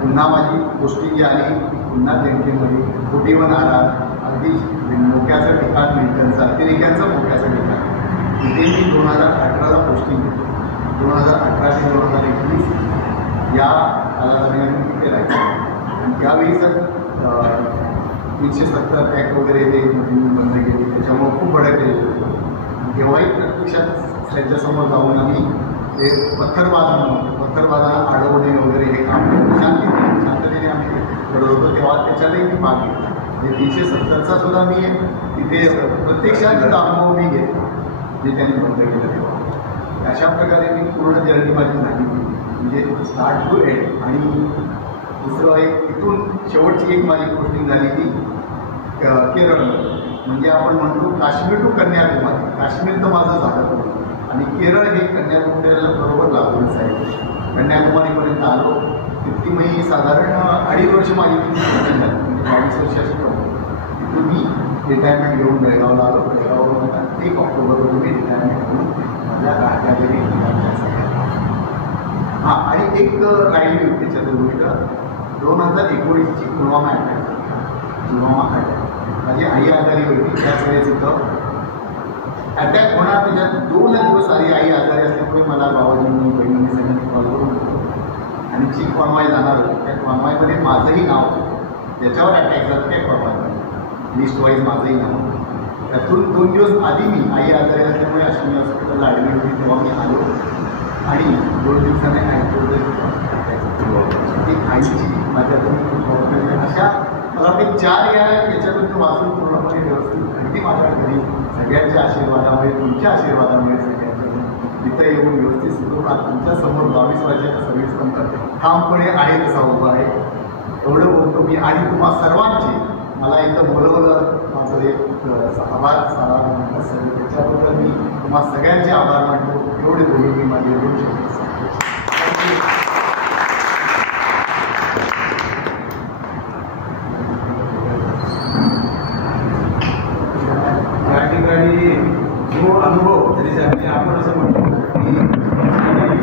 पुन्हा माझी पोस्टिंग आली पुन्हा त्यांच्यामध्ये 41 आला अगदी मोक्याचं ठिकाण मिळतं अतिरेक्यांचं मोक्याचं ठिकाण तिथे मी 2018ला पोस्टिंग घेतो 2018 ते 2021 या कालावधीमध्ये मी तिथे राहिलो आणि त्यावेळी सर 370 ॲक्ट वगैरे ते बंद केले त्याच्यामुळे खूप अडकले तेव्हाही प्रत्यक्षात त्यांच्यासमोर जाऊन आम्ही ते पत्थरबाजांना अडवणे वगैरे हे काम शांततेने आम्ही करत होतो तेव्हा त्याच्यातही मी भाग घेतला म्हणजे 370चा सुद्धा मी तिथे प्रत्यक्षात अनुभव मी घेतला जे त्यांनी बंद केलं तेव्हा अशा प्रकारे मी पूर्ण जर्नी माझी झाली म्हणजे स्टार्ट टू एंड आणि दुसरं एक इथून शेवटची एक माझी पोस्टिंग झाली ती केरळमध्ये म्हणजे आपण म्हणतो काश्मीर टू कन्याकुमारी काश्मीर तर माझं झालं आणि केरळ हे कन्याकुमारीला बरोबर लागूनच आहे कन्याकुमारीपर्यंत आलो तितकी मी साधारण 2.5 वर्ष माझी पोस्टिंग झाली म्हणजे 22 वर्षाची तिथून मी रिटायरमेंट घेऊन बेळगावला आलो बेळगाववर 1 ऑक्टोबरवर मी रिटायरमेंट घेऊन माझ्या राहत्या घरी हां आणि एक राहिली होती त्याच्यात गोष्ट 2019ची पुलवामा अटॅक माझी आई आजारी होती त्याच वेळेस होतं अटॅक होणार त्याच्यात 2 दिवस आधी आई आजारी असल्यामुळे मला बाबाजींनी बहिणींनी सगळ्यांनी कॉल करून होतो आणि जी कॉन्वॉय जाणार होती त्या कॉन्वॉयमध्ये माझंही नाव त्याच्यावर अटॅक झाला त्या कॉन्वॉयमध्ये लिस्ट वाईज माझंही नाव त्यातून 2 दिवस आधी मी आई आजारी असल्यामुळे अश्विनी हॉस्पिटलला ॲडमिट होती तेव्हा मी आलो आणि 2 दिवसाने ती आईची माझ्याकडून अशा मला वाटते 4 याच्यातून वाचून पूर्णपणे व्यवस्थित अगदी माझ्या घरी सगळ्यांच्या आशीर्वादामुळे तुमच्या आशीर्वादामुळे सगळ्यांच्या तिथं येऊन व्यवस्थित सुरू तुमच्यासमोर 22 वर्षाच्या सर्व्हिसनंतर ठामपणे आहे तसा उभा आहे एवढं बोलतो मी आणि तुम्हा सर्वांचे मला इथं बोलवलं माझं एक आभार सारा म्हणतात सगळं त्याच्याबद्दल मी तुम्हा सगळ्यांचे आभार मानतो एवढे बोलून मी माझी बोलू शकतो या ठिकाणी जो अनुभव तरी आपण असं म्हणतो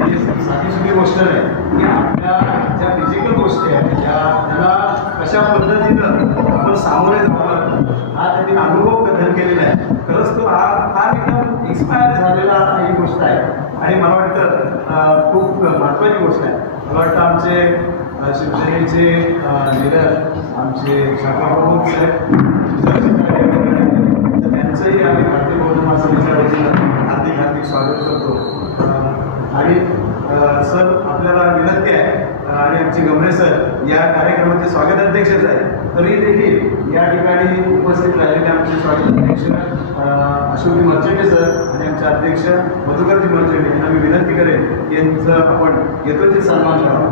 की साधी गोष्ट नाही की आपल्या ज्या फिजिकल गोष्टी आहेत त्याला कशा पद्धतीनं आपण सामोरे जावं लागतं हा त्यांनी अनुभव कथन केलेला आहे खरंच तो हा एकदम एक्सपायर झालेला ही गोष्ट आहे आणि मला वाटतं खूप महत्त्वाची गोष्ट आहे मला वाटतं आमचे शिवसेनेचे लीडर आमचे शाखा प्रमुख साहेब त्यांचंही आम्ही भारतीय बौद्ध महासभेच्या वतीनं हार्दिक स्वागत करतो आणि सर आपल्याला विनंती आहे आणि आमचे गमरे सर या कार्यक्रमाचे स्वागताध्यक्षच आहे तरी देखील या ठिकाणी उपस्थित राहिलेले आमचे स्वागताध्यक्ष अशोकजी मर्चेंटे सर आणि आमचे अध्यक्ष मधुकरजी मर्चेंटे यांना मी विनंती करेन यांचं आपण यथोचित सन्मान करावा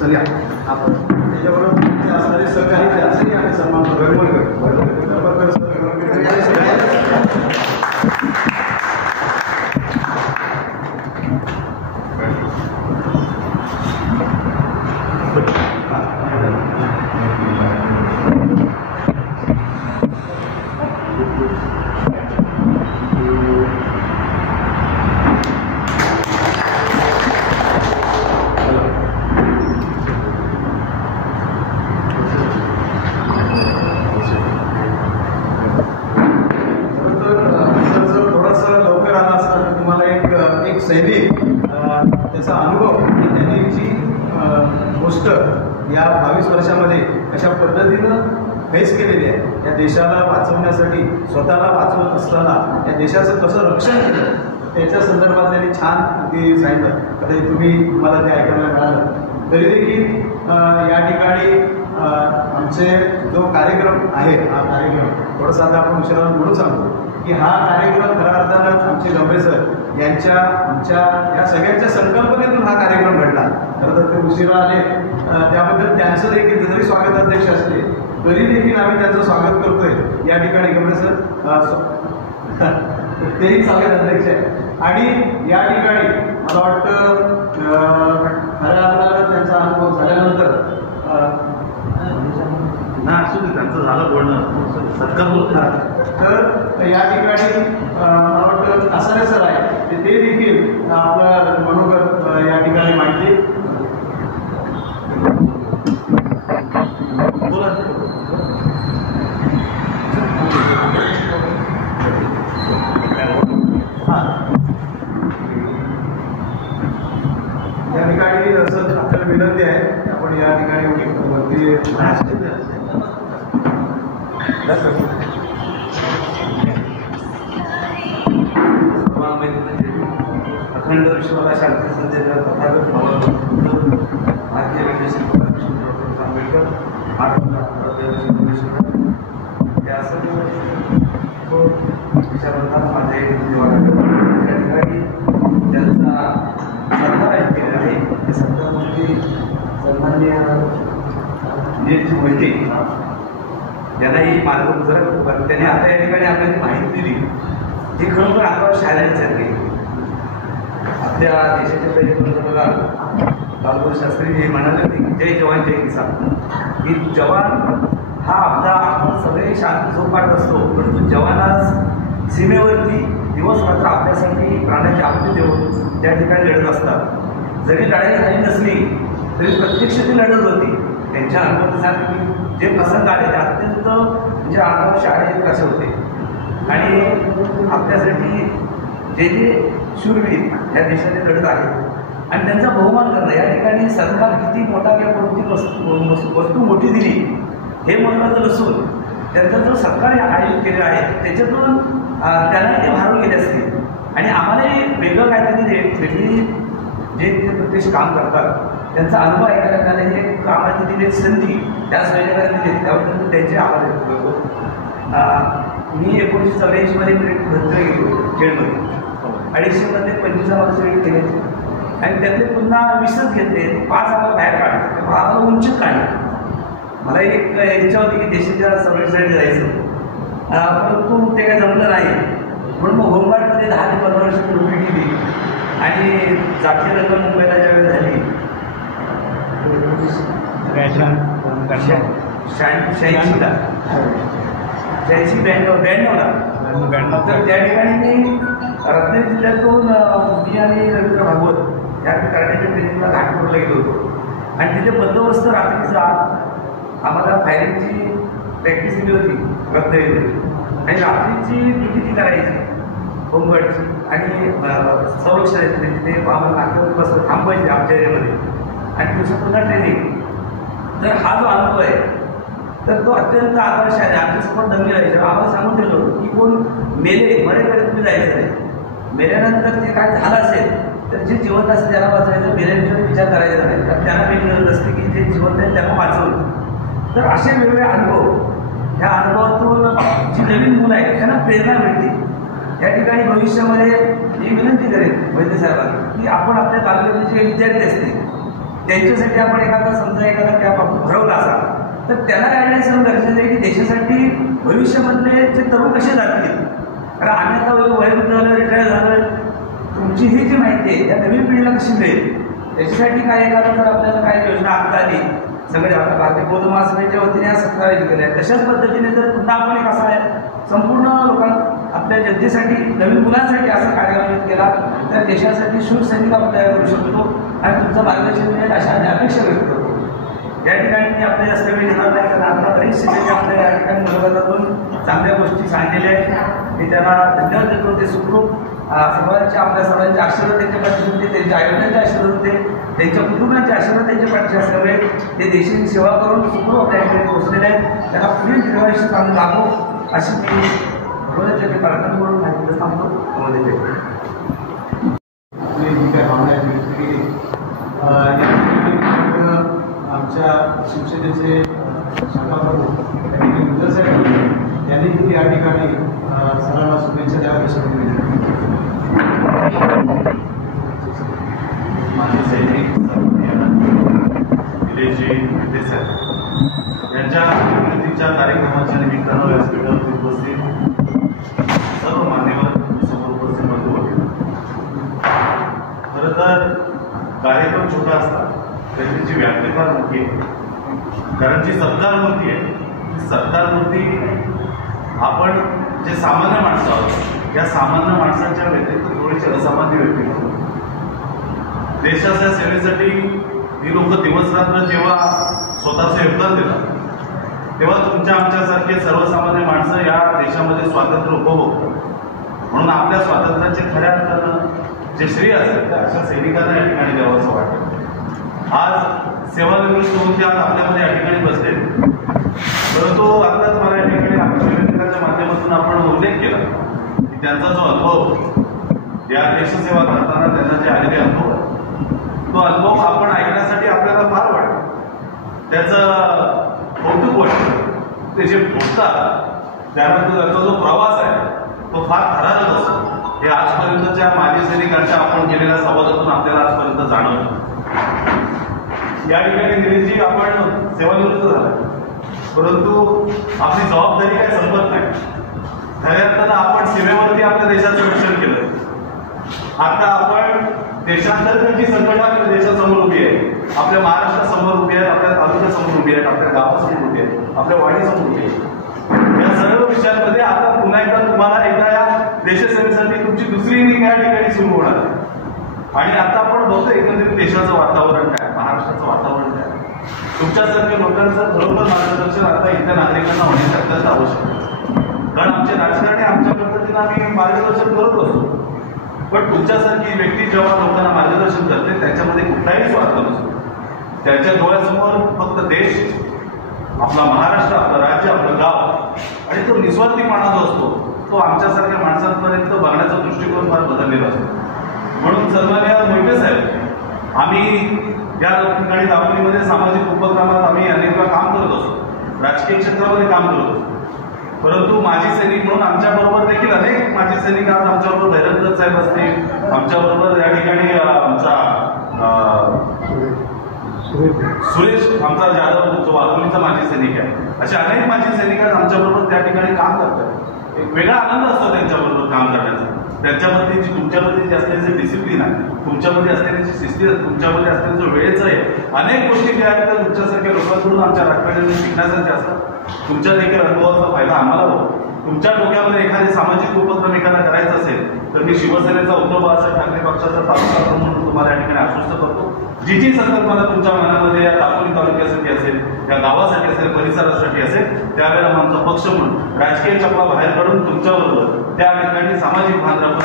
सर या आपण त्याच्याबरोबर असणारे सहकारी त्यांचाही आम्ही सन्मान करतो सैनिक त्याचा अनुभव त्यांनी जी गोष्ट या 22 वर्षामध्ये कशा पद्धतीनं फेस केलेली आहे या देशाला वाचवण्यासाठी स्वतःला वाचवत असताना या देशाचं कसं रक्षण केलं त्याच्या संदर्भात त्यांनी छान ते सांगितलं कदाचित तुम्हाला ते ऐकायला मिळालं तरी देखील या ठिकाणी आमचे जो कार्यक्रम आहे हा कार्यक्रम थोडासा आता आपण उशिरा म्हणून सांगतो की हा कार्यक्रम खऱ्या अर्थानं आमचे गंभीर सर यांच्या आमच्या या सगळ्यांच्या संकल्पनेतून हा कार्यक्रम घडला खरं तर ते उशिरा आले त्याबद्दल त्यांचं देखील जरी स्वागताध्यक्ष असले तरी देखील आम्ही त्यांचं स्वागत करतोय या ठिकाणी गंभीर सर तेही स्वागताध्यक्ष आहे आणि या ठिकाणी मला वाटतं खऱ्या अर्थानं त्यांचा अनुभव झाल्यानंतर ना असू दे त्यांचं झालं बोलणं सत्कार होत तर या ठिकाणी मला वाटतं कासारे सर आहे ते देखील आपलं मनोगत या ठिकाणी मांडते. बोला. या ठिकाणी असं आपल्याला विनंती आहे की आपण या ठिकाणी वरती अखंड विश्वाला शांती संदेश तथागत भारतीय वैज्ञानिक आंबेडकर या सर्व विचारांना माझे त्या ठिकाणी त्यांचा सत्कार केलेला आहे. त्या सत्कारामध्ये सन्मान्य नीरज मोहिते यांनाही मार्गदर्शक त्यांनी आता या ठिकाणी आपल्याला माहिती दिली ही खरोखर आपल्याला शाळेसारखे. आपल्या देशाचे पहिले पंतप्रधान लालबहादूर शास्त्री हे म्हणाले होते की जय जवान जय किसान. की जवान हा आपला आपण सगळे शांत झोपाट असतो, परंतु जवान आज सीमेवरती दिवस रात्र आपल्यासाठी प्राण्याची आहुती देऊन त्या ठिकाणी लढत असतात. जरी लढाई झाली नसली तरी प्रत्यक्ष ती लढत होती. त्यांच्या अनुभवासाठी जे प्रसंग आले ते अत्यंत म्हणजे अंगावर शाळेत कसे होते. आणि आपल्यासाठी जे जे शूरवीर या देशाने लढत आहेत आणि त्यांचा बहुमान करणं या ठिकाणी सरकार किती मोठा किंवा कोणती वस्तू मोठी दिली हे महत्त्वाचं नसून त्यांचा जो सरकार आयोजित केलेला आहे त्याच्यातून त्यांना ते भारून गेले असतील आणि आम्हालाही वेगळं काहीतरी वेगळी जे ते प्रत्यक्ष काम करतात त्यांचा अनुभव ऐकायला त्याला हे कामाची दिली संधी त्या सहकार्याने दिली त्याबद्दल त्यांचे आभार व्यक्त करतो. मी 1984 मध्ये भरती गेलो खेळमध्ये 250मध्ये 25 वर्ष केले आणि त्यातले पुन्हा 20च घेतले. 5 आम्हाला बाहेर काढले, आम्हाला उंचीत काढले. मला एक इच्छा होती की देशाच्या संरक्षणासाठी जायचं, परंतु ते काही जमलं नाही. म्हणून मग होमगार्डमध्ये 10 ते 15 वर्ष नोकरी केली आणि जागतिक रंग मुंबईला ज्यावेळी झाली 86-92ला तर त्या ठिकाणी मी रत्नागिरी जिल्ह्यातून मी आणि रवींद्र भागवत या करण्याच्या ट्रेनिंगला नागपूरला गेलो होतो आणि तिथे बंदोबस्त रात्रीचा आम्हाला फायरिंगची प्रॅक्टिस दिली होती रत्नागिरीमध्ये आणि रात्रीची ड्युटी ती करायची होमगार्डची आणि संरक्षणाची. तिथे आम्हाला नागपूर बस थांबायची आमच्या एरियामध्ये आणि दिवसात पुन्हा ट्रेनिंग. तर हा जो अनुभव आहे तर तो अत्यंत आकर्षक आहे. आमच्यासमोर दंगे राहायचे. आम्हाला सांगून ठेवलं होतं की कोण मरेपर्यंत तुम्ही जायचं नाही. मेल्यानंतर ते काय झालं असेल तर जे जिवंत असेल त्याला वाचवायचं, मेल्यानंतर विचार करायचा नाही. तर त्यांना वेगळी गरज असते की जे जिवंत आहे त्यांना वाचवलं. तर असे वेगवेगळे अनुभव, ह्या अनुभवातून जी नवीन मुलं आहेत त्यांना प्रेरणा मिळते. या ठिकाणी भविष्यामध्ये मी विनंती करेन वैद्य साहेबांना की आपण आपल्या तालुक्याचे जे विद्यार्थी असतील त्यांच्यासाठी आपण एखादा कॅम्प आपण भरवला असा तर त्यांना गायडन्स करणं गरजेचं आहे की देशासाठी भविष्यामधले जे तरुण कसे जातील. कारण आम्ही आता वयोवृद्ध झालं, रिटायर झालं, तुमची ही जी माहिती आहे त्या नवीन पिढीला कशी मिळेल त्याच्यासाठी काय एखादा जर आपल्याला काही योजना आखता आली सगळे आता भारतीय बौद्ध महासभेच्या वतीने हा सत्कार आयोजित केला आहे. तशाच पद्धतीने जर पुन्हा आपण एक असा आहे संपूर्ण लोकांना आपल्या जनतेसाठी नवीन मुलांसाठी असा कार्यक्रम आयोजित केला तर देशासाठी शूरसैनिक आपण तयार करू शकतो आणि तुमचं मार्गदर्शन मिळेल अशा अपेक्षा व्यक्त करतो. या ठिकाणी मी आपल्या जास्त वेळ घेणार नाही कारण आपला बरीच शिक्षक आपल्या या ठिकाणी मनोगतातून चांगल्या गोष्टी सांगितलेल्या आहेत. मी त्यांना धन्यवाद देतो. ते सुखरूप सर्वांचे आपल्या सर्वांचे आशीर्वाद त्यांच्या पाठीशी होते, त्यांच्या आयोजनाचे आशीर्वाद होते, त्यांच्या कुटुंबाचे आशीर्वाद त्यांच्या पाठीशी असल्यामुळे ते देशाची सेवा करून सुखरूप आपल्या ठिकाणी पोहोचलेले आहेत. त्यांना पुढील दीर्घायुष्य चांगलं लाभो अशी मी भगवंताच्या प्रार्थना करून माहिती सांगतो. आमच्या शिवसेनेचे शाखा प्रमुख यांनी या ठिकाणी सर्वांना शुभेच्छा द्याव्या अशी माजी सैनिक निलेशजी देसाई यांच्या निवृत्तीच्या कार्यक्रमाच्या निमित्तानं व्यासपीठावर उपस्थित सर्व मान्यवर समोर उपस्थित बंधू होते. खरं तर कार्यक्रम छोटा असतात तर त्याची व्याप्ती फार मोठी आहे. कारण जी सत्कार मूर्ती आहे ती सत्कार मूर्ती आपण जे सामान्य माणसं आहोत, या सामान्य माणसाच्या व्यतिरिक्त थोडीशी असामान्य व्यक्ती म्हणून देशाच्या सेवेसाठी ही लोक दिवसरात्र जेव्हा स्वतःचं योगदान देतात, तेव्हा तुमच्या आमच्यासारखे सर्वसामान्य माणसं या देशामध्ये स्वातंत्र्य उपभोगतात. म्हणून आपल्या स्वातंत्र्याचे खऱ्या अर्थानं जे श्रेय असेल ते अशा सैनिकांना या ठिकाणी द्यावं असं वाटतं. आज सेवानिवृत्त होऊन ते आज आपल्यामध्ये या ठिकाणी बसले, परंतु आताच मला या ठिकाणी आमच्या सैनिकांच्या माध्यमातून आपण उल्लेख केला की त्यांचा जो अनुभव या देशसेवा करताना त्यांना जे आलेले अनुभव, तो अनुभव आपण ऐकण्यासाठी आपल्याला फार वाटतं, त्याचं कौतुक वाटतं. ते जे बोलतात त्यानंतर त्याचा जो प्रवास आहे तो फार थरारक असतो. हे आजपर्यंतच्या माजी सैनिकांच्या आपण केलेल्या संवादातून आपल्याला आजपर्यंत जाणवलं. या ठिकाणी दिलीजी आपण सेवानिवृत्त झाला, परंतु आपली जबाबदारी काय संपत नाही. खऱ्या अर्थानं आपण सीमेवरती आपल्या देशाचं रक्षण केलं. आता आपण देशांतर्गत जी संघटना आपल्या देशासमोर उभी आहे, आपल्या महाराष्ट्रासमोर उभी आहे, आपल्या तालुक्यासमोर उभी आहे, आपल्या गावासमोर उभी आहे, आपल्या वाडीसमोर उभी आहे, या सर्व विषयांमध्ये आता पुन्हा एकदा तुम्हाला एकदा या देशसेवेसाठी तुमची दुसरी इनिंग या ठिकाणी सुरू होणार आहे. आणि आता आपण बघतो एकंदरीत देशाचं वातावरण काय, महाराष्ट्राचं वातावरण काय, तुमच्यासारख्या लोकांचं खरोखर मार्गदर्शन आता इथल्या नागरिकांना होण्याचं अत्यंत आवश्यक आहे. कारण आमचे राजकारणी आमच्या पद्धतीनं आम्ही मार्गदर्शन करत असतो, पण तुमच्यासारखी व्यक्ती जेव्हा लोकांना मार्गदर्शन करते त्याच्यामध्ये कुठलाही स्वार्थ नसतो. त्यांच्या डोळ्यासमोर फक्त देश, आपला महाराष्ट्र, आपलं राज्य, आपलं गाव आणि तो निस्वार्थीपणा जो असतो तो आमच्यासारख्या माणसांपर्यंत बघण्याचा दृष्टिकोन फार बदललेला असतो. म्हणून सन्माननीय मोहिते साहेब, आम्ही या ठिकाणी दापोलीमध्ये सामाजिक उपक्रमात आम्ही अनेक वेळा काम करत असतो, राजकीय क्षेत्रामध्ये काम करत असतो, परंतु माजी सैनिक म्हणून आमच्याबरोबर देखील अनेक माजी सैनिक आज आमच्याबरोबर भैरवनाथ साहेब असतील, आमच्याबरोबर या ठिकाणी आमचा सुरेश आमचा जाधव जो वाघोलीचा माजी सैनिक आहे, असे अनेक माजी सैनिक आमच्याबरोबर त्या ठिकाणी काम करतात. एक वेगळा आनंद असतो त्यांच्याबरोबर काम करण्याचा. त्यांच्यामध्ये जी तुमच्यामध्ये जे असलेले जे डिसिप्लिन आहे, तुमच्यामध्ये असलेली जी शिस्ती आहे, तुमच्यामध्ये असलेलं जो वेळेचं आहे, अनेक गोष्टी ज्या आहेत त्या तुमच्यासारख्या लोकांकडून आमच्या राजकारण्यांनी शिकण्यासारख्या असतात. तुमच्या देखील अनुभवाचा फायदा आम्हाला होतो. तुमच्या डोक्यामध्ये एखादे सामाजिक उपक्रम एखादा करायचा असेल तर मी शिवसेनेचा उद्धव बाळासाहेब ठाकरे पक्षाचा तालुका म्हणून तुम्हाला या ठिकाणी आश्वस्त करतो. जी जी संकल्पना तुमच्या मनामध्ये या दापोली तालुक्यासाठी असेल, या गावासाठी असेल, परिसरासाठी असेल, त्यावेळेला आमचा पक्ष म्हणून राजकीय चपला बाहेर काढून तुमच्याबरोबर त्या ठिकाणी सामाजिक भान राखून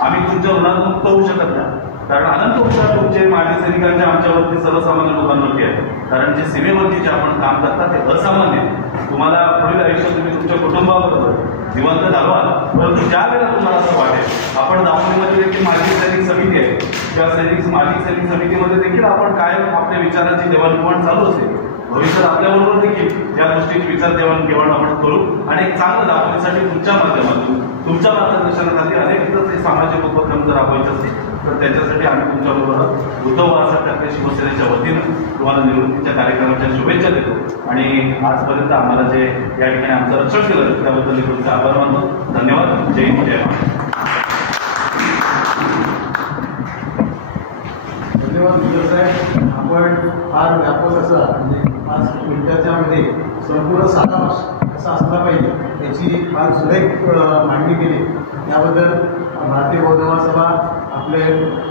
आम्ही तुमच्या ऋणात मुक्त होऊ शकत नाही. कारण अनंत उपचार तुमचे माजी सैनिकांच्या आमच्यावरती सर्वसामान्य लोकांवरती आहे. कारण जे सीमेवरती जे आपण काम करता ते असामान्य. तुम्हाला पुढील आयुष्यात तुम्ही तुमच्या कुटुंबाबरोबर जिवंत घालवाल, परंतु ज्या वेळेला तुम्हाला असं वाटेल, आपण दापोलीमध्ये देखील माजी सैनिक समिती आहे, त्या माजी सैनिक समितीमध्ये देखील आपण कायम आपल्या विचारांची देवाणघेवाण चालू असेल. भविष्यात आपल्याबरोबर देखील या गोष्टीची विचार देवाणघेवाण आपण करू आणि एक चांगलं दापोलीसाठी तुमच्या माध्यमातून, तुमच्या मार्गदर्शनाखाली अनेक सामाजिक उपक्रम जर राबवायचे असतील तर त्याच्यासाठी आम्ही तुमच्याबरोबर उद्धव बाळासाहेब ठाकरे शिवसेनेच्या वतीनं तुम्हाला निवृत्तीच्या कार्यक्रमाच्या शुभेच्छा देतो. आणि आजपर्यंत आम्हाला जे या ठिकाणी आमचं रक्षण केलं त्याबद्दल मी तुमचा आभार मानतो. धन्यवाद. जय हिंद, जय महाराष्ट्र. धन्यवाद मुदर साहेब. आपण फार व्यापक असं म्हणजे 5 मिनिटाच्या मध्ये संपूर्ण सारांश कसा असला पाहिजे याची फार सुरेख मांडणी केली. त्याबद्दल भारतीय बौद्ध महासभा आपले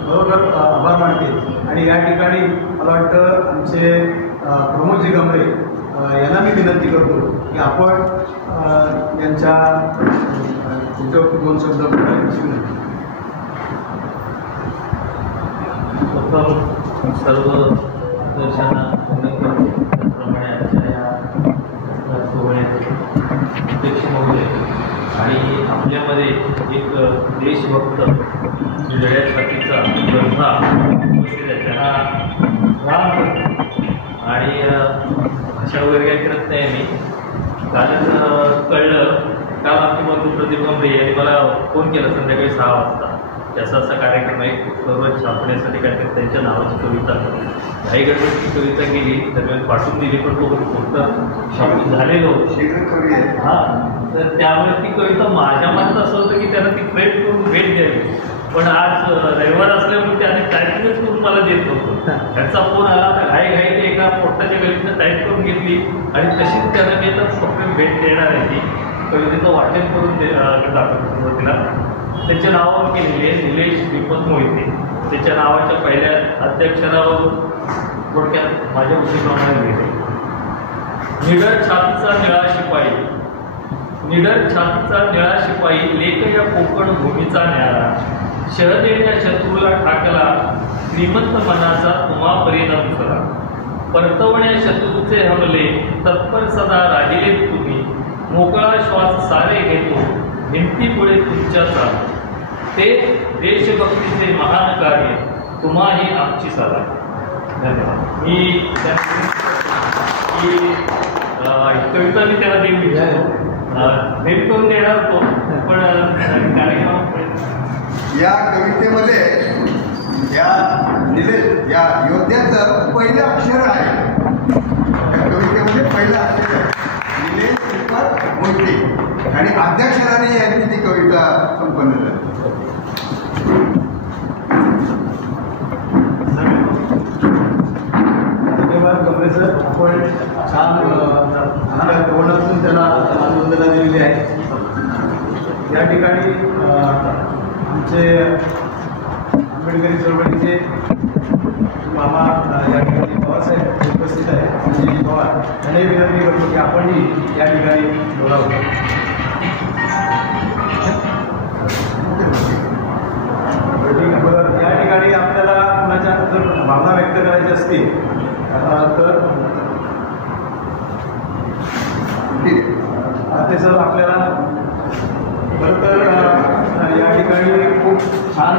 बरोबर आभार मानते. आणि या ठिकाणी मला वाटतं आमचे प्रमोदजी गमरे यांना मी विनंती करतो की आपण यांच्या तुमच्यावरती 2 शब्द बोलायची विनंती. सर्व दर्शना त्याचप्रमाणे आजच्या या सोहळ्याचे अध्यक्ष महोदय आणि आपल्यामध्ये एक देशभक्त लढ्यासाठीचा ग्रंथा त्यांना राम आणि भाषा वगैरे काही करत नाही. मी कालच कळलं, काल आमची बंधू प्रदीप गमरे यांनी मला फोन केला संध्याकाळी 6 वाजता. त्याचा असा कार्यक्रम आहे, सर्व छापण्यासाठी काहीतरी त्यांच्या नावाची कविता घाई गडबडची कविता केली, दरम्यान पाठवून दिली, पण तो मोठं छापून झालेलं होतं. हां, तर त्यामुळे ती कविता माझ्या मनात असं होतं की त्यांना ती भेट करून भेट द्यावी, पण आज रविवार असल्यामुळे त्याने टायपिंगच करून मला देत नव्हतं. त्यांचा फोन आला तर घाईघाईने एका पोटाच्या गलीतनं टाईप करून घेतली आणि तशीच त्याला मी आता स्वप्न भेट देणार आहे ती कवितेचं वाचन करून दाखवतो तिला. त्याच्या नावावर केलेली आहे निलेश दीपक मोहिते. त्याच्या नावाच्या पहिल्या अध्यक्षरावर थोडक्यात माझ्या उद्देशाप्रमाणे लिहिले. निडर छातीचा निळा शिपाई, निडर छातीचा निळा शिपाई, लेख या कोकण भूमीचा न्यारा, शहदेच्या शत्रूला ठाकला, श्रीमंत मनाचा तुम्हा परिणाम करा, परतवण्या शत्रूचे हमले, तत्पर सदा राहिले तुम्ही, मोकळा श्वास सारे घेतो, भिंतीपुढे तुमच्या चाल, ते देशभक्तीचे महान कार्य, तुम्हाही आमची सदा. धन्यवाद. मी कविता मी त्याला देऊ भेट करून देणार होतो पण कार्यक्रम या कवितेमध्ये या निलेश या योद्ध्याचं पहिलं अक्षर आहे. या कवितेमध्ये पहिलं अक्षर आहे निलेश दीपक मोहिते आणि अध्यक्षराने यांनी ती कविता संपन्न झाली. धन्यवाद कमरे सर. आपण छान धोरणातून त्याला मानवंदना दिलेली आहे. या ठिकाणी आमचे आंबेडकरी चळवळीचे मामा या ठिकाणी पवारसाहेब उपस्थित आहे. संजयजी पवार यांनाही विनंती करतो की आपणही या ठिकाणी बोलावं. या ठिकाणी आपल्याला कुणाच्या जर भावना व्यक्त करायच्या असतील तर ते सर आपल्याला खरं तर या ठिकाणी खूप छान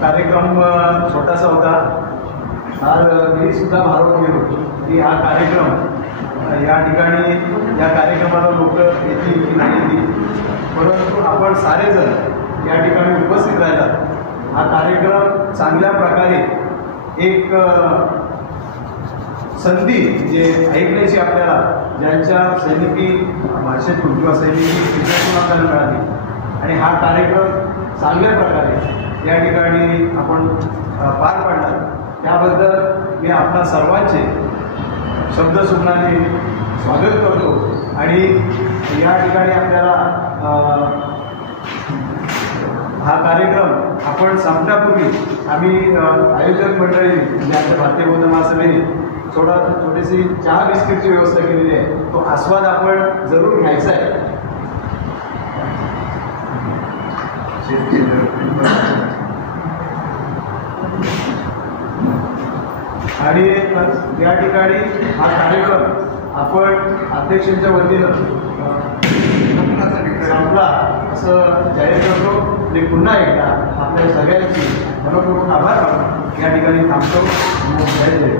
कार्यक्रम छोटासा होता. मी सुद्धा भारून गेलो की हा कार्यक्रम या ठिकाणी या कार्यक्रमाला लोक येतील की नाही येतील, परंतु आपण सारेजण या ठिकाणी उपस्थित राहिला. हा कार्यक्रम चांगल्या प्रकारे एक संधी जे ऐकण्याची आपल्याला ज्यांच्या सैनिकी भाषेतून किंवा सैनिकी विषयातून आपल्याला मिळाली आणि हा कार्यक्रम चांगल्या प्रकारे या ठिकाणी आपण पार पाडला त्याबद्दल मी आपणा सर्वांचे शब्दसुमनाने स्वागत करतो. आणि या ठिकाणी आपल्याला हा कार्यक्रम आपण संपण्यापूर्वी आम्ही आयोजक मंडळी म्हणजे आमच्या भारतीय बौद्ध महासभेने छोटीशी चहा बिस्किटची व्यवस्था केलेली आहे. तो आस्वाद आपण जरूर घ्यायचा आहे. आणि या ठिकाणी हा कार्यक्रम आपण अध्यक्षांच्या वतीनं संपला असं जाहीर करतो. आणि पुन्हा एकदा आपल्या सगळ्यांची मनपूर्वक आभार मानून या ठिकाणी थांबतो. जय जय.